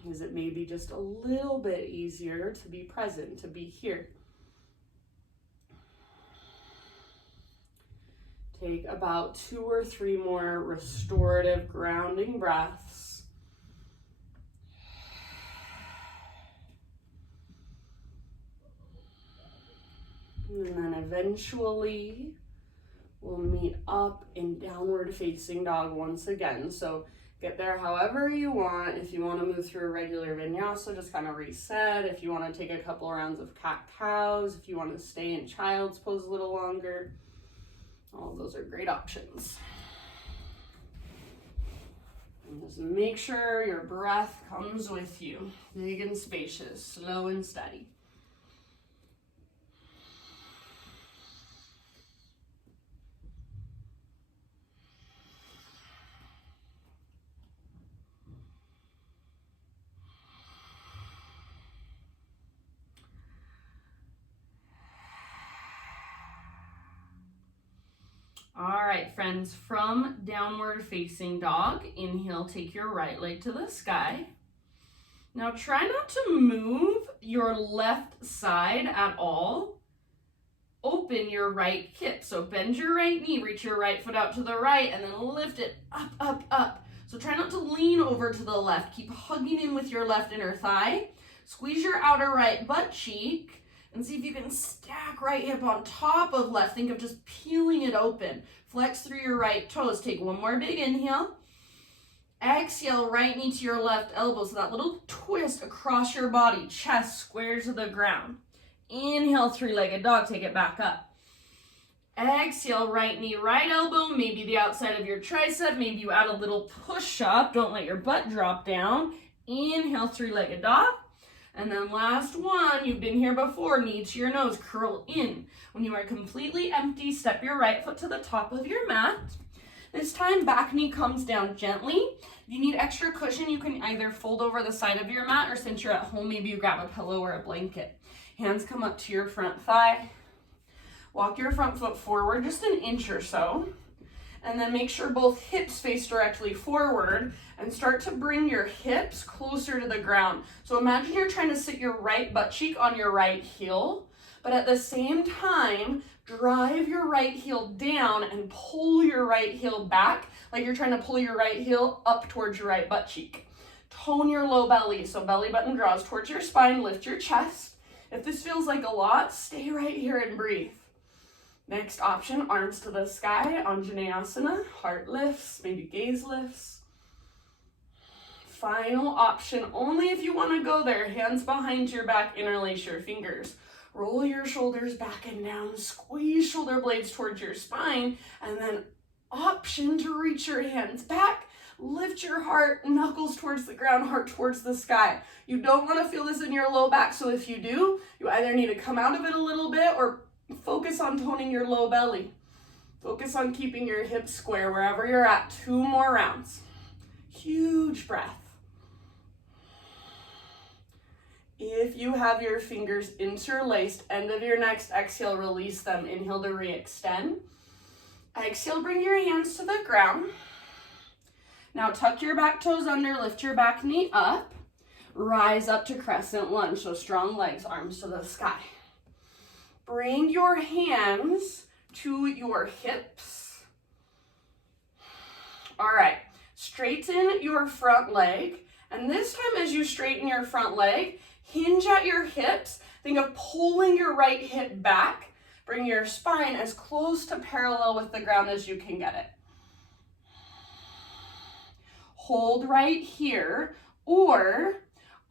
Is it maybe just a little bit easier to be present, to be here? Take about 2 or 3 more restorative grounding breaths. And then eventually we'll meet up in downward facing dog once again. So get there however you want. If you want to move through a regular vinyasa, just kind of reset. If you want to take a couple rounds of cat-cows, if you want to stay in child's pose a little longer, all of those are great options. And just make sure your breath comes with you, big and spacious, slow and steady. All right, friends, from downward facing dog, inhale, take your right leg to the sky. Now try not to move your left side at all. Open your right hip. So bend your right knee, reach your right foot out to the right, and then lift it up, up, up. So try not to lean over to the left. Keep hugging in with your left inner thigh. Squeeze your outer right butt cheek. And see if you can stack right hip on top of left. Think of just peeling it open. Flex through your right toes. Take one more big inhale. Exhale, right knee to your left elbow. So that little twist across your body. Chest squares to the ground. Inhale, 3-legged dog. Take it back up. Exhale, right knee, right elbow. Maybe the outside of your tricep. Maybe you add a little push up. Don't let your butt drop down. Inhale, 3-legged dog. And then last one, you've been here before, knee to your nose, curl in. When you are completely empty, step your right foot to the top of your mat. This time, back knee comes down gently. If you need extra cushion, you can either fold over the side of your mat, or since you're at home, maybe you grab a pillow or a blanket. Hands come up to your front thigh. Walk your front foot forward just an inch or so. And then make sure both hips face directly forward and start to bring your hips closer to the ground. So imagine you're trying to sit your right butt cheek on your right heel, but at the same time, drive your right heel down and pull your right heel back like you're trying to pull your right heel up towards your right butt cheek. Tone your low belly, so belly button draws towards your spine, lift your chest. If this feels like a lot, stay right here and breathe. Next option, arms to the sky, Anjaneyasana, heart lifts, maybe gaze lifts. Final option, only if you want to go there, hands behind your back, interlace your fingers. Roll your shoulders back and down, squeeze shoulder blades towards your spine, and then option to reach your hands back, lift your heart, knuckles towards the ground, heart towards the sky. You don't want to feel this in your low back, so if you do, you either need to come out of it a little bit or focus on toning your low belly. Focus on keeping your hips square wherever you're at. 2 more rounds. Huge breath. If you have your fingers interlaced, end of your next exhale, release them. Inhale to re-extend. Exhale, bring your hands to the ground. Now tuck your back toes under, lift your back knee up. Rise up to crescent lunge, so strong legs, arms to the sky. Bring your hands to your hips. All right, straighten your front leg. And this time as you straighten your front leg, hinge at your hips. Think of pulling your right hip back. Bring your spine as close to parallel with the ground as you can get it. Hold right here, or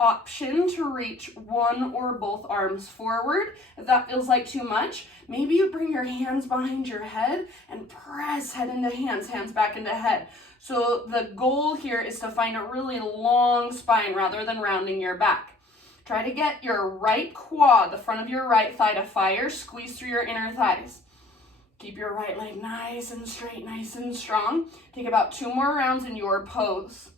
option to reach one or both arms forward. If that feels like too much, maybe you bring your hands behind your head and press head into hands, hands back into head. So the goal here is to find a really long spine rather than rounding your back. Try to get your right quad, the front of your right thigh, to fire. Squeeze through your inner thighs. Keep your right leg nice and straight, nice and strong. Take about 2 more rounds in your pose.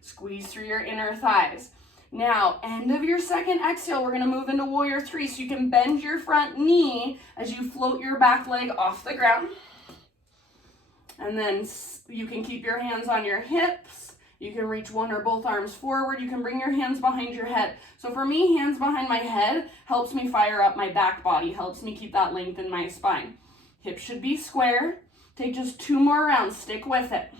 Squeeze through your inner thighs. Now, end of your second exhale, we're going to move into warrior 3, so you can bend your front knee as you float your back leg off the ground. And then you can keep your hands on your hips. You can reach one or both arms forward. You can bring your hands behind your head. So for me, hands behind my head helps me fire up my back body, helps me keep that length in my spine. Hips should be square. Take just 2 more rounds. Stick with it.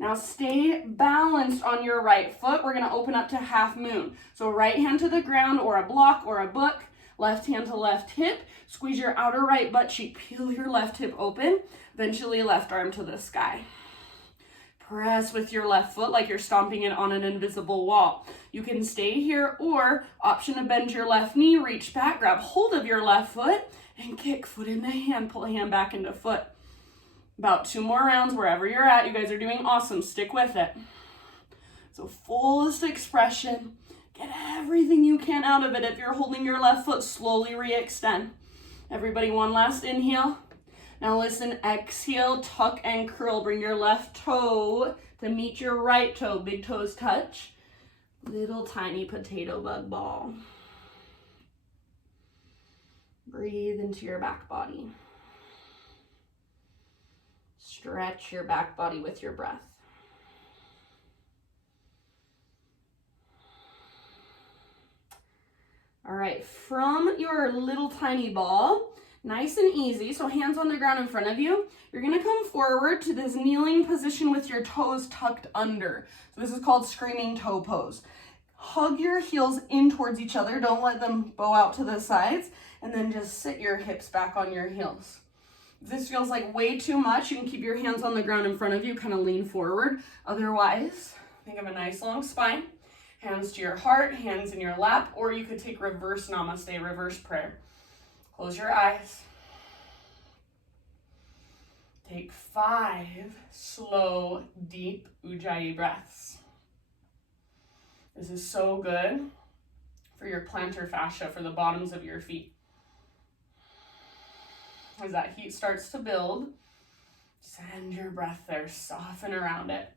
Now stay balanced on your right foot. We're going to open up to half moon. So right hand to the ground or a block or a book. Left hand to left hip. Squeeze your outer right butt cheek. Peel your left hip open. Eventually left arm to the sky. Press with your left foot like you're stomping it on an invisible wall. You can stay here, or option to bend your left knee, reach back, grab hold of your left foot, and kick foot into hand. Pull hand back into foot. About 2 more rounds wherever you're at. You guys are doing awesome. Stick with it. So fullest expression. Get everything you can out of it. If you're holding your left foot, slowly re-extend. Everybody, one last inhale. Now listen, exhale, tuck and curl. Bring your left toe to meet your right toe. Big toes touch. Little tiny potato bug ball. Breathe into your back body. Stretch your back body with your breath. All right, from your little tiny ball, nice and easy, so hands on the ground in front of you, you're gonna come forward to this kneeling position with your toes tucked under. So this is called screaming toe pose. Hug your heels in towards each other, don't let them bow out to the sides, and then just sit your hips back on your heels. If this feels like way too much, you can keep your hands on the ground in front of you, kind of lean forward. Otherwise, think of a nice long spine. Hands to your heart, hands in your lap, or you could take reverse namaste, reverse prayer. Close your eyes. Take 5 slow, deep Ujjayi breaths. This is so good for your plantar fascia, for the bottoms of your feet. As that heat starts to build, send your breath there, soften around it.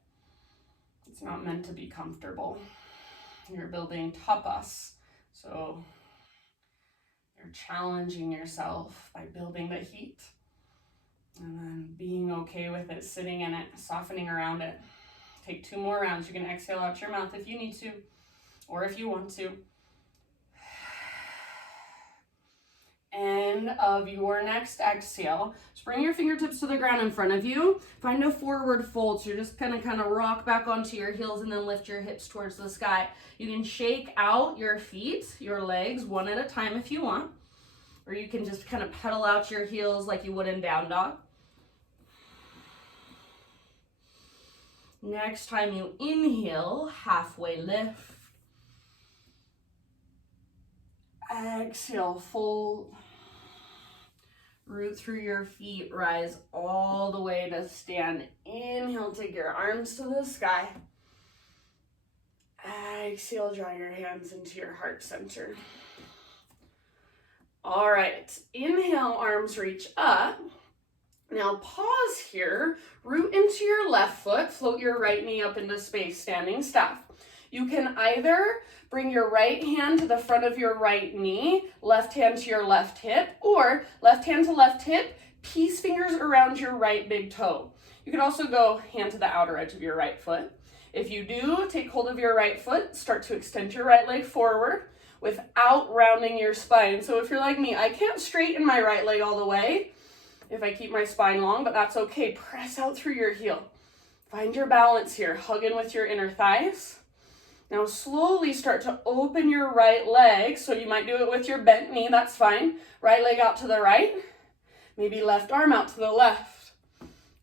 It's not meant to be comfortable. You're building tapas, so you're challenging yourself by building the heat and then being okay with it, sitting in it, softening around it. Take 2 more rounds. You can exhale out your mouth if you need to, or if you want to. End of your next exhale. Just bring your fingertips to the ground in front of you. Find a forward fold. So you're just kind of rock back onto your heels and then lift your hips towards the sky. You can shake out your feet, your legs, one at a time if you want. Or you can just kind of pedal out your heels like you would in down dog. Next time you inhale, halfway lift. Exhale, fold. Root through your feet, rise all the way to stand. Inhale, take your arms to the sky. Exhale, draw your hands into your heart center. All right, inhale, arms reach up. Now pause here, root into your left foot, float your right knee up into space, standing staff. You can either bring your right hand to the front of your right knee, left hand to your left hip, or left hand to left hip, peace fingers around your right big toe. You can also go hand to the outer edge of your right foot. If you do, take hold of your right foot, start to extend your right leg forward without rounding your spine. So if you're like me, I can't straighten my right leg all the way if I keep my spine long, but that's okay. Press out through your heel. Find your balance here. Hug in with your inner thighs. Now slowly start to open your right leg. So you might do it with your bent knee, that's fine. Right leg out to the right. Maybe left arm out to the left.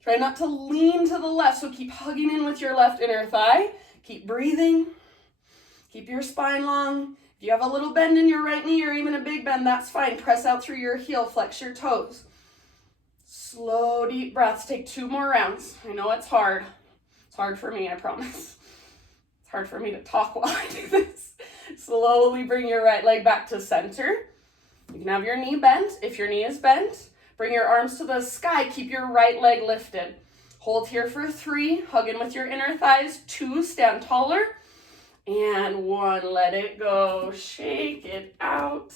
Try not to lean to the left, so keep hugging in with your left inner thigh. Keep breathing. Keep your spine long. If you have a little bend in your right knee or even a big bend, that's fine. Press out through your heel, flex your toes. Slow, deep breaths. Take 2 more rounds. I know it's hard. It's hard for me, I promise. It's hard for me to talk while I do this. Slowly bring your right leg back to center. You can have your knee bent. If your knee is bent, bring your arms to the sky. Keep your right leg lifted. Hold here for 3. Hug in with your inner thighs. 2, stand taller. And 1, let it go. Shake it out.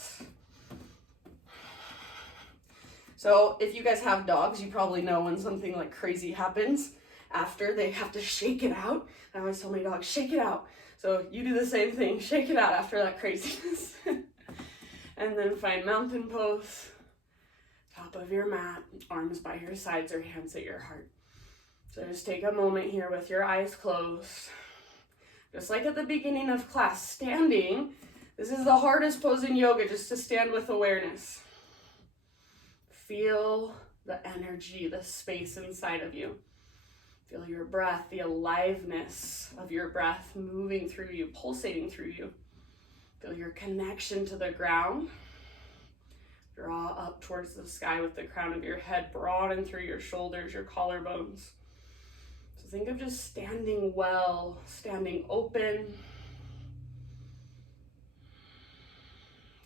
So if you guys have dogs, you probably know when something like crazy happens after they have to shake it out. I always tell my dog, shake it out. So you do the same thing, shake it out after that craziness. And then find mountain pose. Top of your mat, arms by your sides or hands at your heart. So just take a moment here with your eyes closed. Just like at the beginning of class, standing. This is the hardest pose in yoga, just to stand with awareness. Feel the energy, the space inside of you. Feel your breath, the aliveness of your breath moving through you, pulsating through you. Feel your connection to the ground. Draw up towards the sky with the crown of your head, broaden through your shoulders, your collarbones. So think of just standing well, standing open,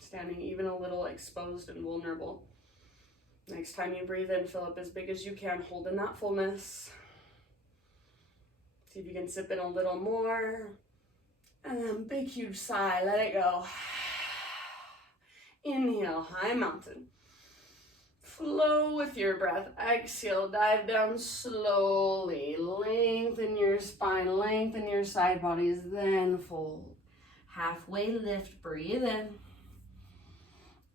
standing even a little exposed and vulnerable. Next time you breathe in, fill up as big as you can, hold in that fullness. See if you can sip in a little more. And then big, huge sigh, let it go. Inhale, high mountain. Flow with your breath. Exhale, dive down slowly. Lengthen your spine, lengthen your side bodies, then fold. Halfway lift, breathe in.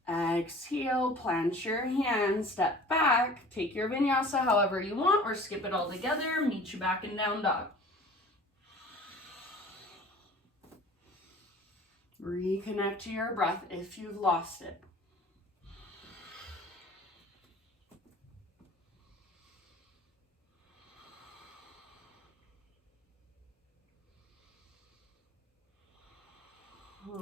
Exhale, plant your hands, step back. Take your vinyasa however you want or skip it all together. Meet you back in down dog. Reconnect to your breath if you've lost it.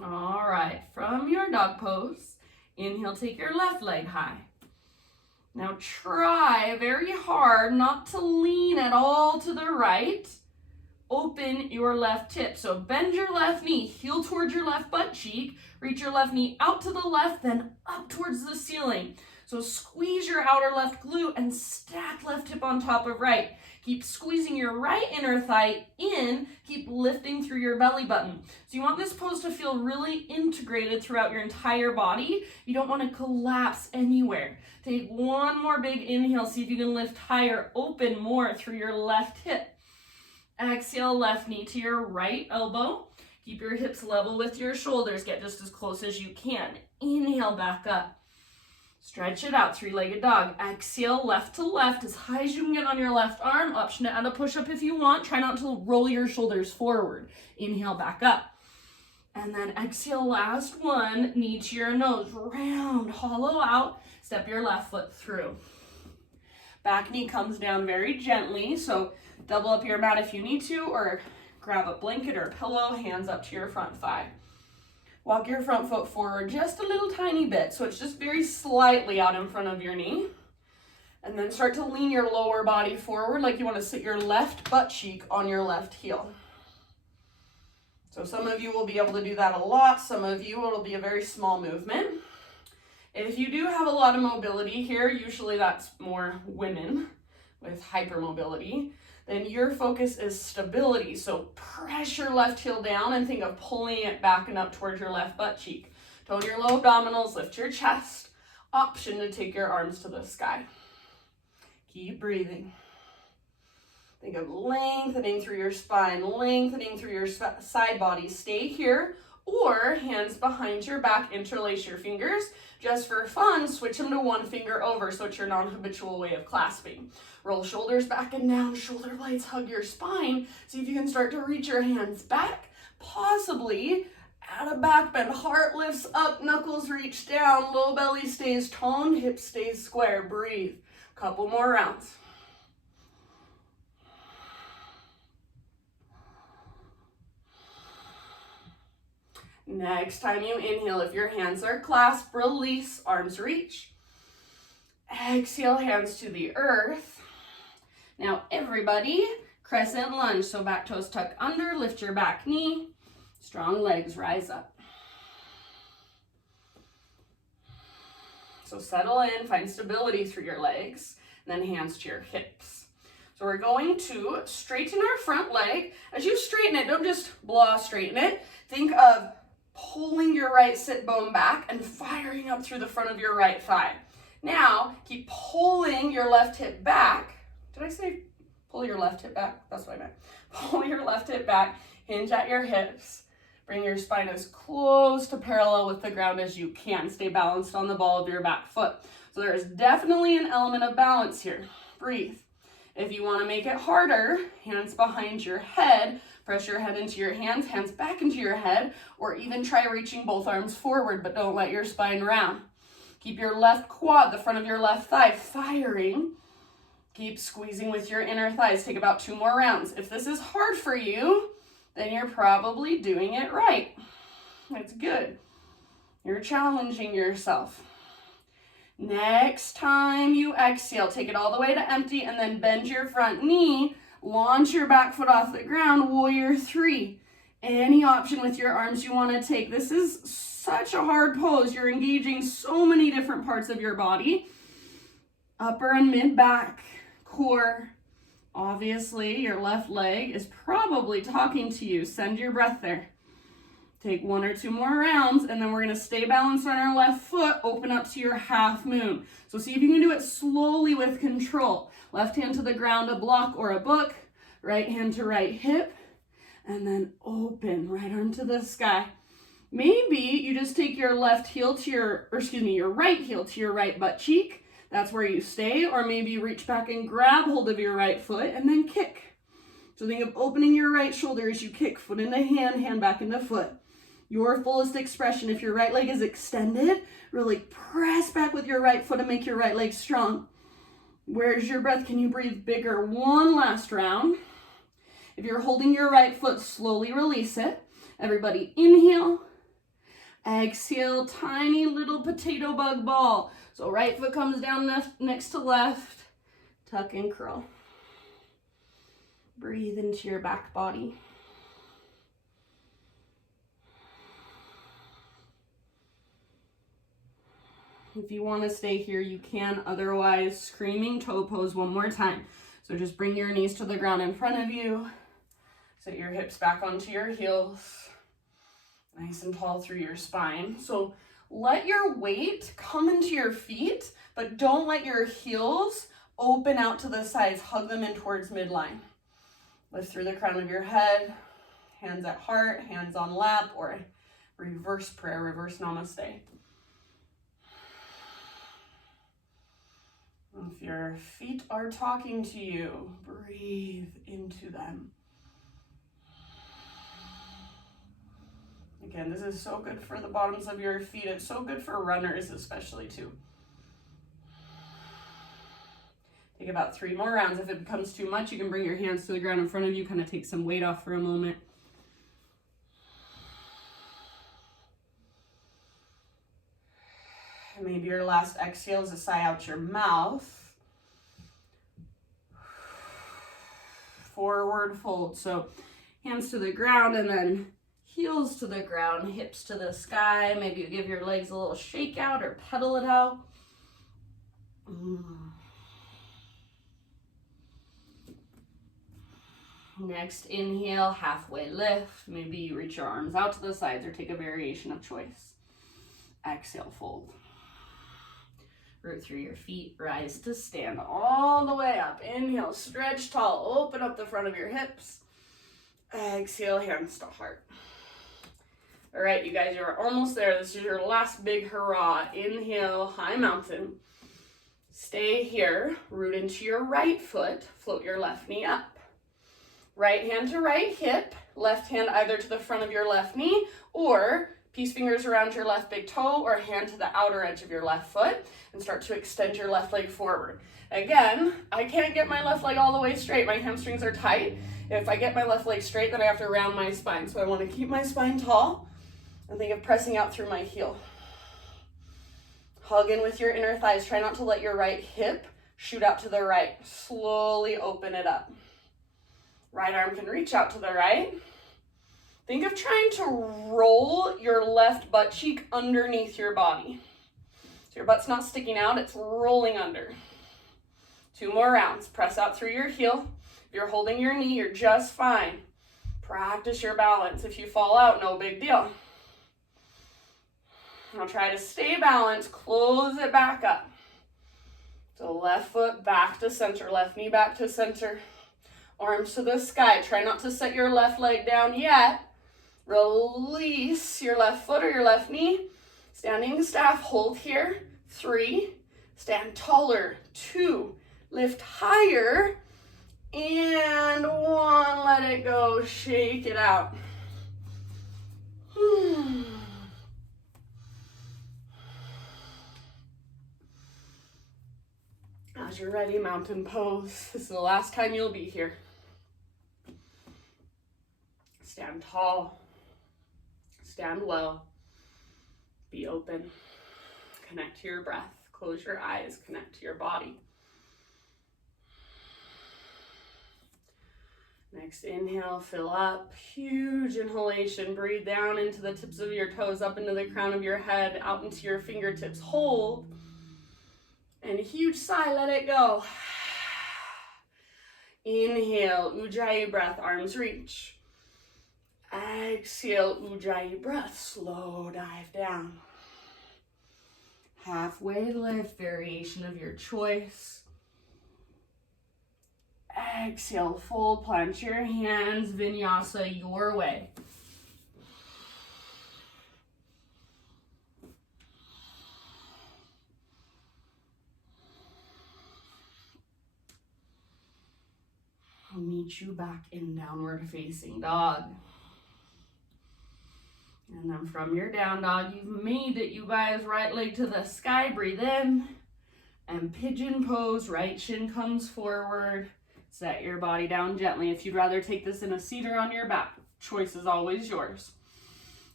All right, from your dog pose, inhale, take your left leg high. Now try very hard not to lean at all to the right. Open your left hip. So bend your left knee, heel towards your left butt cheek, reach your left knee out to the left, then up towards the ceiling. So squeeze your outer left glute and stack left hip on top of right. Keep squeezing your right inner thigh in, keep lifting through your belly button. So you want this pose to feel really integrated throughout your entire body. You don't want to collapse anywhere. Take 1 more big inhale, see if you can lift higher, open more through your left hip. Exhale, left knee to your right elbow. Keep your hips level with your shoulders. Get just as close as you can. Inhale, back up. Stretch it out, 3-legged dog. Exhale, left to left, as high as you can get on your left arm. Option to add a push-up if you want. Try not to roll your shoulders forward. Inhale, back up. And then exhale, last one. Knee to your nose. Round, hollow out. Step your left foot through. Back knee comes down very gently, so double up your mat if you need to, or grab a blanket or a pillow, hands up to your front thigh. Walk your front foot forward just a little tiny bit, so it's just very slightly out in front of your knee. And then start to lean your lower body forward like you want to sit your left butt cheek on your left heel. So some of you will be able to do that a lot. Some of you, it'll be a very small movement. If you do have a lot of mobility here, usually that's more women with hypermobility, then your focus is stability. So press your left heel down and think of pulling it back and up towards your left butt cheek. Tone your low abdominals, lift your chest. Option to take your arms to the sky. Keep breathing. Think of lengthening through your spine, lengthening through your side body. Stay here, or hands behind your back, interlace your fingers. Just for fun, switch them to one finger over, so it's your non-habitual way of clasping. Roll shoulders back and down, shoulder blades hug your spine. See if you can start to reach your hands back, possibly add a back bend. Heart lifts up, knuckles reach down, low belly stays toned, hips stay square. Breathe. Couple more rounds. Next time you inhale, if your hands are clasped, release, arms reach. Exhale, hands to the earth. Now everybody, crescent lunge. So back toes tuck under, lift your back knee. Strong legs, rise up. So settle in, find stability through your legs, then hands to your hips. So we're going to straighten our front leg. As you straighten it, don't just blah straighten it. Think of pulling your right sit bone back and firing up through the front of your right thigh. Now, keep pulling your left hip back. Did I say pull your left hip back? That's what I meant. Pull your left hip back, hinge at your hips. Bring your spine as close to parallel with the ground as you can. Stay balanced on the ball of your back foot. So there is definitely an element of balance here. Breathe. If you want to make it harder, hands behind your head, press your head into your hands, hands back into your head, or even try reaching both arms forward, but don't let your spine round. Keep your left quad, the front of your left thigh, firing. Keep squeezing with your inner thighs. Take about 2 more rounds. If this is hard for you, then you're probably doing it right. That's good. You're challenging yourself. Next time you exhale, take it all the way to empty and then bend your front knee, launch your back foot off the ground, warrior 3. Any option with your arms you want to take. This is such a hard pose. You're engaging so many different parts of your body. Upper and mid back, core. Obviously, your left leg is probably talking to you. Send your breath there. Take 1 or 2 more rounds, and then we're going to stay balanced on our left foot, open up to your half moon. So see if you can do it slowly with control. Left hand to the ground, a block or a book. Right hand to right hip, and then open, right arm to the sky. Maybe you just take your left heel to your right heel to your right butt cheek. That's where you stay, or maybe you reach back and grab hold of your right foot and then kick. So think of opening your right shoulder as you kick, foot into hand, hand back into foot. Your fullest expression. If your right leg is extended, really press back with your right foot and make your right leg strong. Where's your breath? Can you breathe bigger? 1 last round. If you're holding your right foot, slowly release it. Everybody inhale. Exhale, tiny little potato bug ball. So right foot comes down next to left. Tuck and curl. Breathe into your back body. If you want to stay here, you can. Otherwise, screaming toe pose 1 more time. So just bring your knees to the ground in front of you. Set your hips back onto your heels. Nice and tall through your spine. So let your weight come into your feet, but don't let your heels open out to the sides. Hug them in towards midline. Lift through the crown of your head. Hands at heart, hands on lap, or reverse prayer, reverse namaste. If your feet are talking to you, breathe into them. Again, this is so good for the bottoms of your feet. It's so good for runners especially too. Take about 3 more rounds. If it becomes too much, you can bring your hands to the ground in front of you, kind of take some weight off for a moment. Maybe your last exhale is a sigh out your mouth. Forward fold. So hands to the ground and then heels to the ground, hips to the sky. Maybe you give your legs a little shake out or pedal it out. Next inhale, halfway lift. Maybe you reach your arms out to the sides or take a variation of choice. Exhale, fold. Root through your feet, rise to stand all the way up. Inhale, stretch tall, open up the front of your hips. Exhale, hands to heart. All right, you guys, you're almost there. This is your last big hurrah. Inhale, high mountain. Stay here, root into your right foot, float your left knee up. Right hand to right hip, left hand either to the front of your left knee or peace fingers around your left big toe or hand to the outer edge of your left foot and start to extend your left leg forward. Again, I can't get my left leg all the way straight. My hamstrings are tight. If I get my left leg straight, then I have to round my spine. So I want to keep my spine tall and think of pressing out through my heel. Hug in with your inner thighs. Try not to let your right hip shoot out to the right. Slowly open it up. Right arm can reach out to the right. Think of trying to roll your left butt cheek underneath your body. So your butt's not sticking out, it's rolling under. 2 more rounds. Press out through your heel. If you're holding your knee, you're just fine. Practice your balance. If you fall out, no big deal. Now try to stay balanced, close it back up. So left foot back to center, left knee back to center. Arms to the sky. Try not to set your left leg down yet. Release your left foot or your left knee. Standing staff, hold here. 3, stand taller. 2, lift higher. And 1, let it go. Shake it out. As you're ready, mountain pose. This is the last time you'll be here. Stand tall. Stand well. Be open. Connect to your breath. Close your eyes. Connect to your body. Next inhale, fill up. Huge inhalation. Breathe down into the tips of your toes, up into the crown of your head, out into your fingertips. Hold. And a huge sigh, let it go. Inhale, Ujjayi Breath, arms reach. Exhale, Ujjayi Breath, slow dive down. Halfway lift, variation of your choice. Exhale, fold, plant your hands, vinyasa your way. I'll meet you back in downward facing dog. And then from your down dog, you've made it, you guys. Right leg to the sky, breathe in. And pigeon pose, right shin comes forward. Set your body down gently. If you'd rather take this in a seat or on your back, choice is always yours.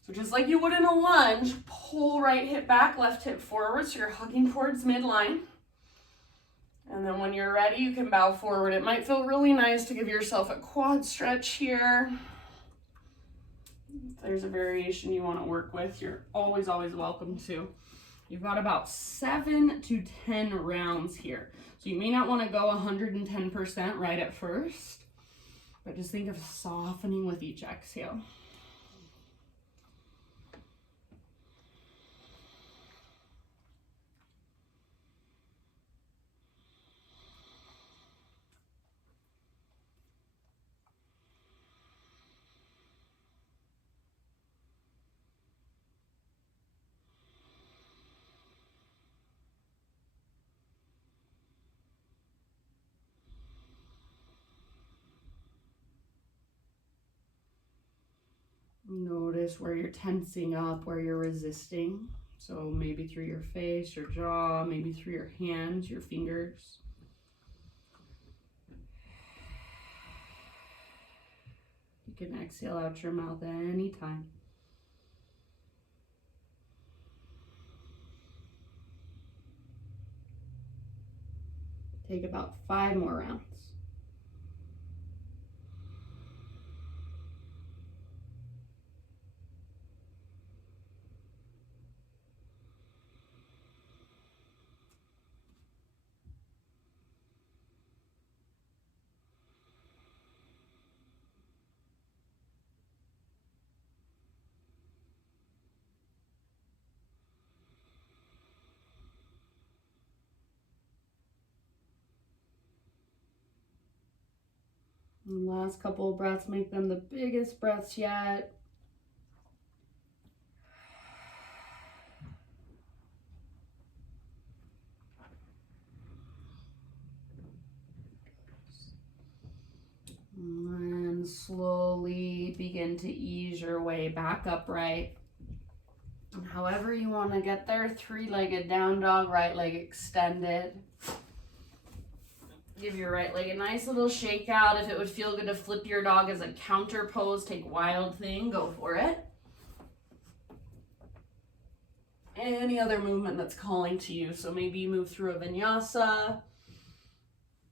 So just like you would in a lunge, pull right hip back, left hip forward, so you're hugging towards midline. And then when you're ready, you can bow forward. It might feel really nice to give yourself a quad stretch here. If there's a variation you want to work with, you're always welcome to. You've got about 7 to 10 rounds here. So you may not want to go 110% right at first, but just think of softening with each exhale. Notice where you're tensing up, where you're resisting. So maybe through your face, your jaw, maybe through your hands, your fingers. You can exhale out your mouth at any time. Take about 5 more rounds. And last couple of breaths, make them the biggest breaths yet. And slowly begin to ease your way back upright. And however you want to get there, three-legged down dog, right leg extended. Give your right leg a nice little shake out. If it would feel good to flip your dog as a counter pose, take Wild Thing, go for it. Any other movement that's calling to you. So maybe you move through a vinyasa.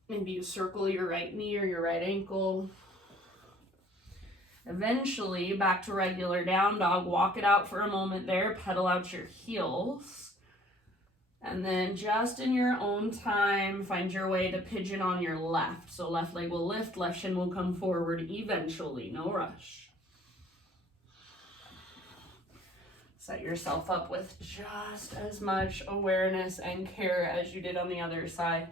Maybe you circle your right knee or your right ankle. Eventually, back to regular down dog. Walk it out for a moment there. Pedal out your heels. And then just in your own time, find your way to pigeon on your left. So left leg will lift, left shin will come forward eventually. No rush. Set yourself up with just as much awareness and care as you did on the other side.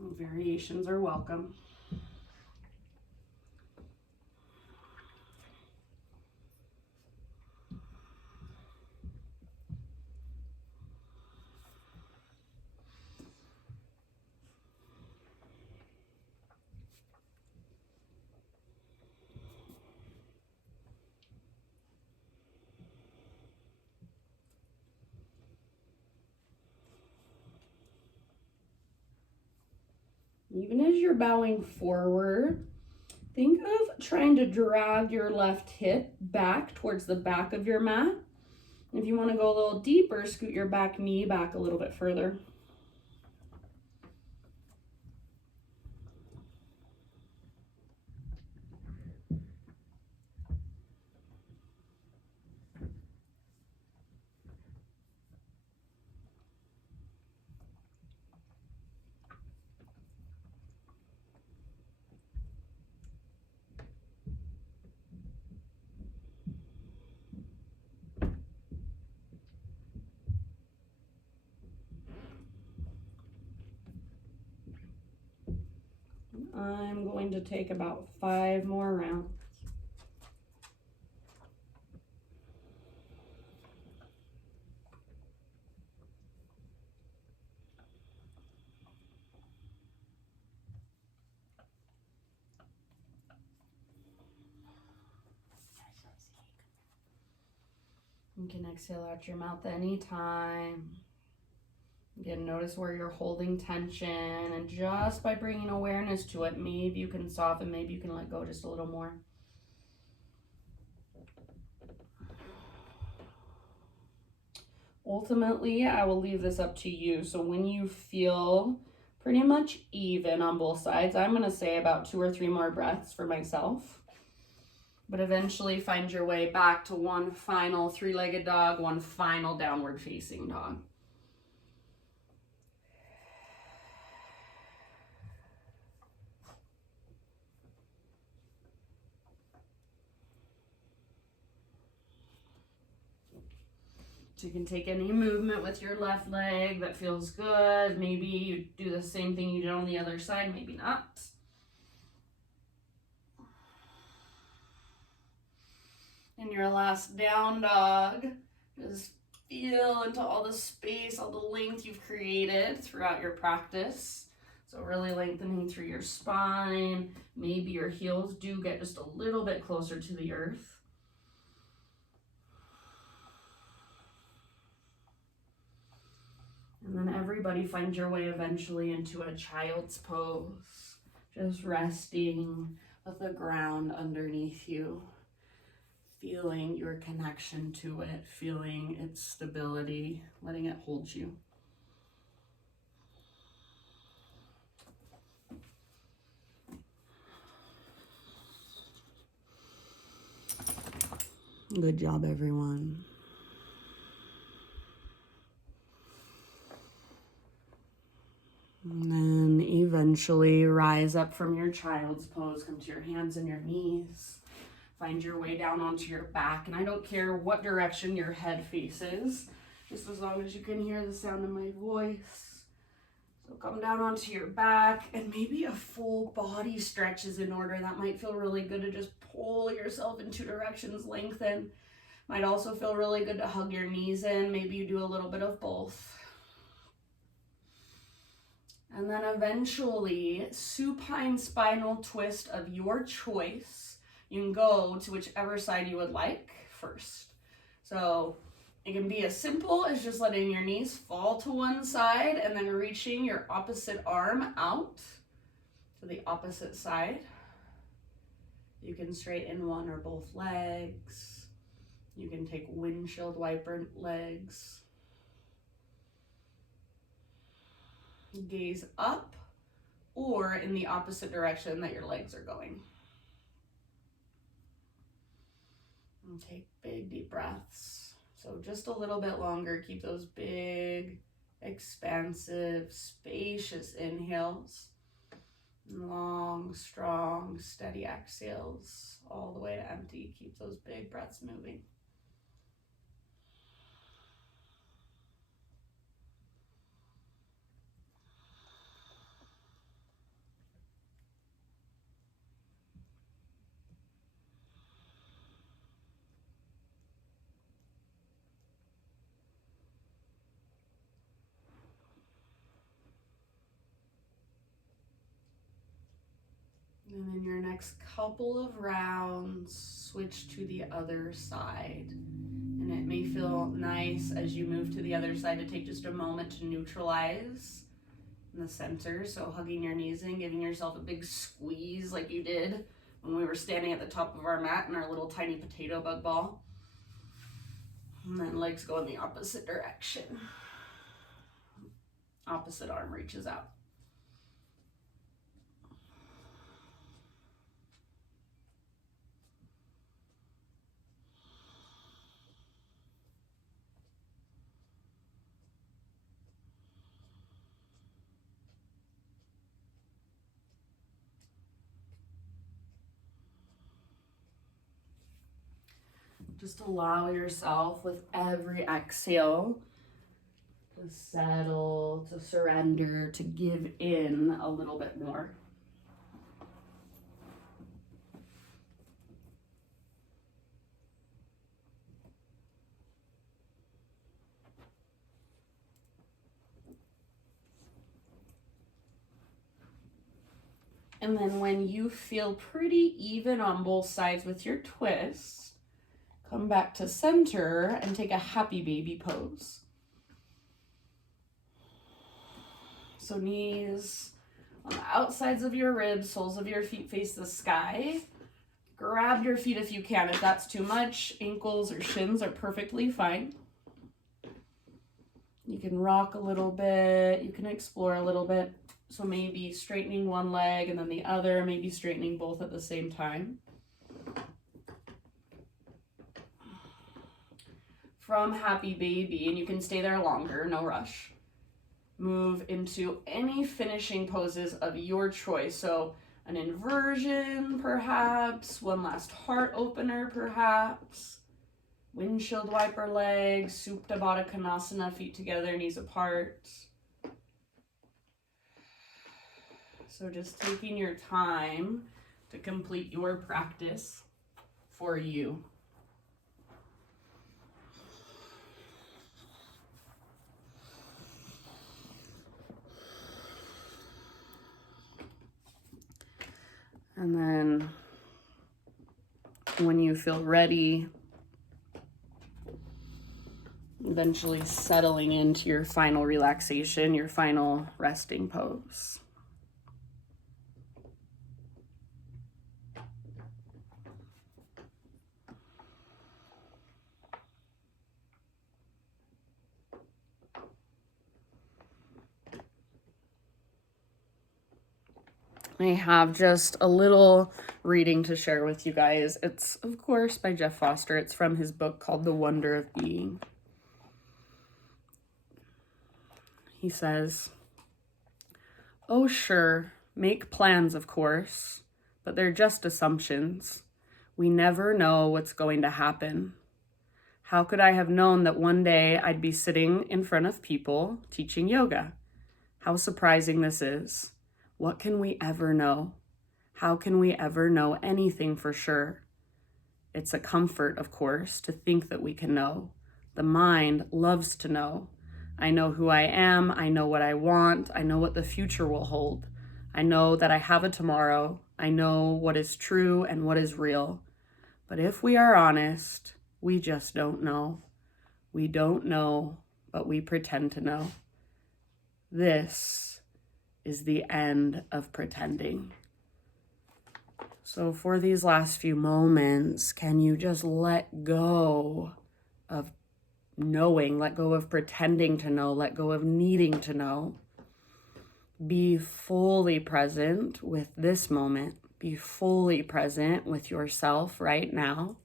Variations are welcome. Even as you're bowing forward, think of trying to drag your left hip back towards the back of your mat. If you want to go a little deeper, scoot your back knee back a little bit further. I'm going to take about 5 more rounds. You can exhale out your mouth anytime. Again, notice where you're holding tension, and just by bringing awareness to it, maybe you can soften, maybe you can let go just a little more. Ultimately, I will leave this up to you. So when you feel pretty much even on both sides, I'm going to say about 2 or 3 more breaths for myself. But eventually find your way back to one final three-legged dog, one final downward facing dog. So you can take any movement with your left leg that feels good. Maybe you do the same thing you did on the other side, maybe not. In your last down dog, just feel into all the space, all the length you've created throughout your practice. So really lengthening through your spine. Maybe your heels do get just a little bit closer to the earth. And then everybody find your way eventually into a child's pose. Just resting with the ground underneath you. Feeling your connection to it, feeling its stability, letting it hold you. Good job, everyone. And then eventually rise up from your child's pose, come to your hands and your knees. Find your way down onto your back, and I don't care what direction your head faces, just as long as you can hear the sound of my voice. So come down onto your back, and maybe a full body stretch is in order. That might feel really good to just pull yourself in two directions, lengthen. Might also feel really good to hug your knees in. Maybe you do a little bit of both. And then eventually, supine spinal twist of your choice. You can go to whichever side you would like first. So it can be as simple as just letting your knees fall to one side and then reaching your opposite arm out to the opposite side. You can straighten one or both legs. You can take windshield wiper legs. Gaze up or in the opposite direction that your legs are going. And take big deep breaths. So just a little bit longer. Keep those big, expansive, spacious inhales. Long, strong, steady exhales all the way to empty. Keep those big breaths moving. And in your next couple of rounds, switch to the other side. And it may feel nice as you move to the other side to take just a moment to neutralize in the center. So hugging your knees in, giving yourself a big squeeze like you did when we were standing at the top of our mat in our little tiny potato bug ball. And then legs go in the opposite direction. Opposite arm reaches out. Just allow yourself with every exhale to settle, to surrender, to give in a little bit more. And then when you feel pretty even on both sides with your twist, come back to center and take a happy baby pose. So knees on the outsides of your ribs, soles of your feet face the sky. Grab your feet if you can. If that's too much, ankles or shins are perfectly fine. You can rock a little bit. You can explore a little bit. So maybe straightening one leg and then the other, maybe straightening both at the same time. From happy baby, and you can stay there longer, no rush. Move into any finishing poses of your choice. So an inversion, perhaps, one last heart opener, perhaps, windshield wiper legs, Supta Baddha Konasana, feet together, knees apart. So just taking your time to complete your practice for you. And then when you feel ready, eventually settling into your final relaxation, your final resting pose. I have just a little reading to share with you guys. It's, of course, by Jeff Foster. It's from his book called The Wonder of Being. He says, "Oh, sure, make plans, of course, but they're just assumptions. We never know what's going to happen. How could I have known that one day I'd be sitting in front of people teaching yoga? How surprising this is. What can we ever know? How can we ever know anything for sure? It's a comfort, of course, to think that we can know. The mind loves to know. I know who I am. I know what I want. I know what the future will hold. I know that I have a tomorrow. I know what is true and what is real. But if we are honest, we just don't know. We don't know, but we pretend to know. This is the end of pretending. So for these last few moments, can you just let go of knowing, let go of pretending to know, let go of needing to know? Be fully present with this moment. Be fully present with yourself right now.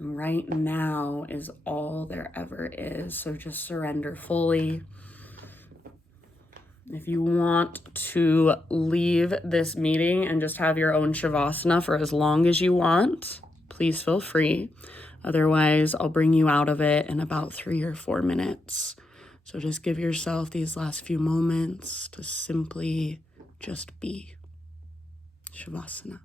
And right now is all there ever is. So just surrender fully. If you want to leave this meeting and just have your own Shavasana for as long as you want, please feel free. Otherwise, I'll bring you out of it in about 3 or 4 minutes. So just give yourself these last few moments to simply just be. Shavasana.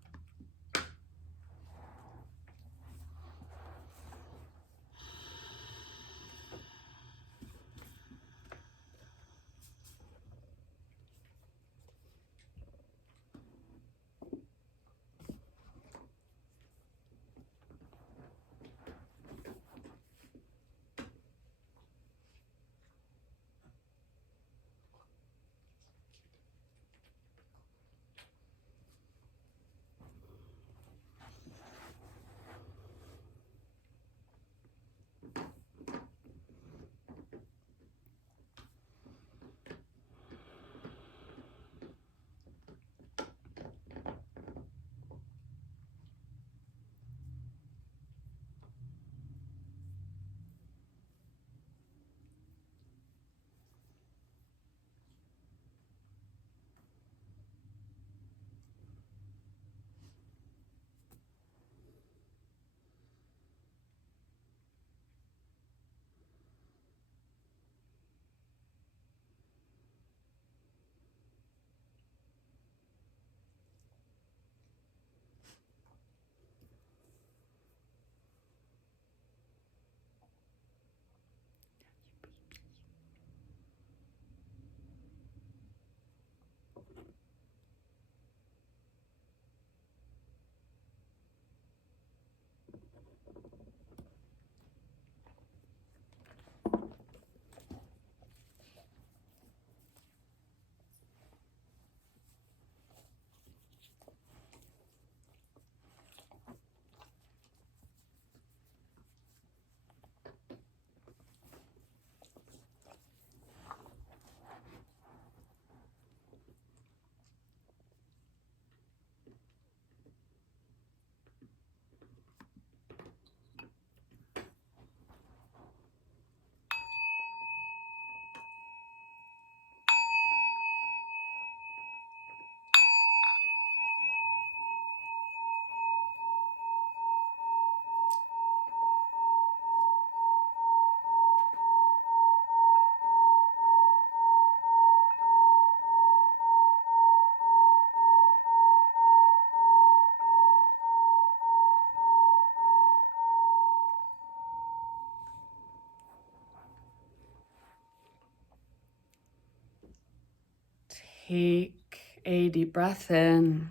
Take a deep breath in.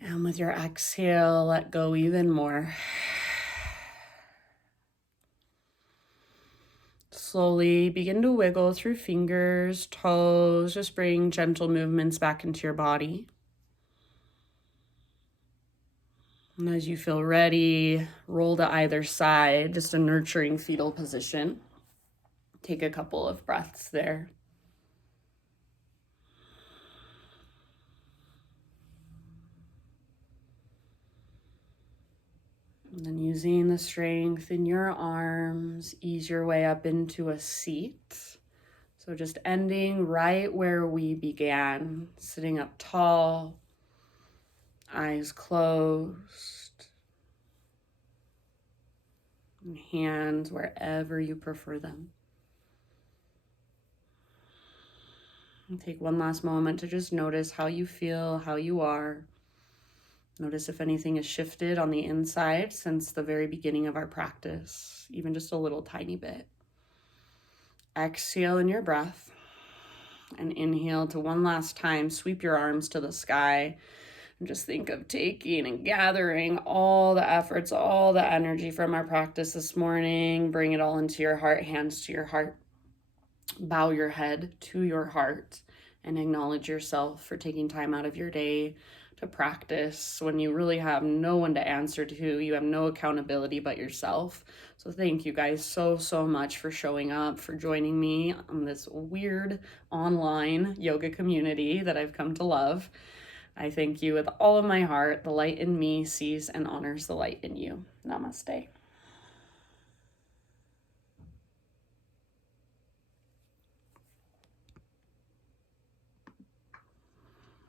And with your exhale, let go even more. Slowly begin to wiggle through fingers, toes, just bring gentle movements back into your body. And as you feel ready, roll to either side, just a nurturing fetal position. Take a couple of breaths there. And then using the strength in your arms, ease your way up into a seat. So just ending right where we began, sitting up tall, eyes closed, and hands wherever you prefer them. And take one last moment to just notice how you feel, how you are. Notice if anything has shifted on the inside since the very beginning of our practice, even just a little tiny bit. Exhale in your breath and inhale to one last time. Sweep your arms to the sky and just think of taking and gathering all the efforts, all the energy from our practice this morning. Bring it all into your heart, hands to your heart. Bow your head to your heart and acknowledge yourself for taking time out of your day to practice when you really have no one to answer to. You have no accountability but yourself. So thank you guys so much for showing up, for joining me on this weird online yoga community that I've come to love. I thank you with all of my heart. The light in me sees and honors the light in you. Namaste.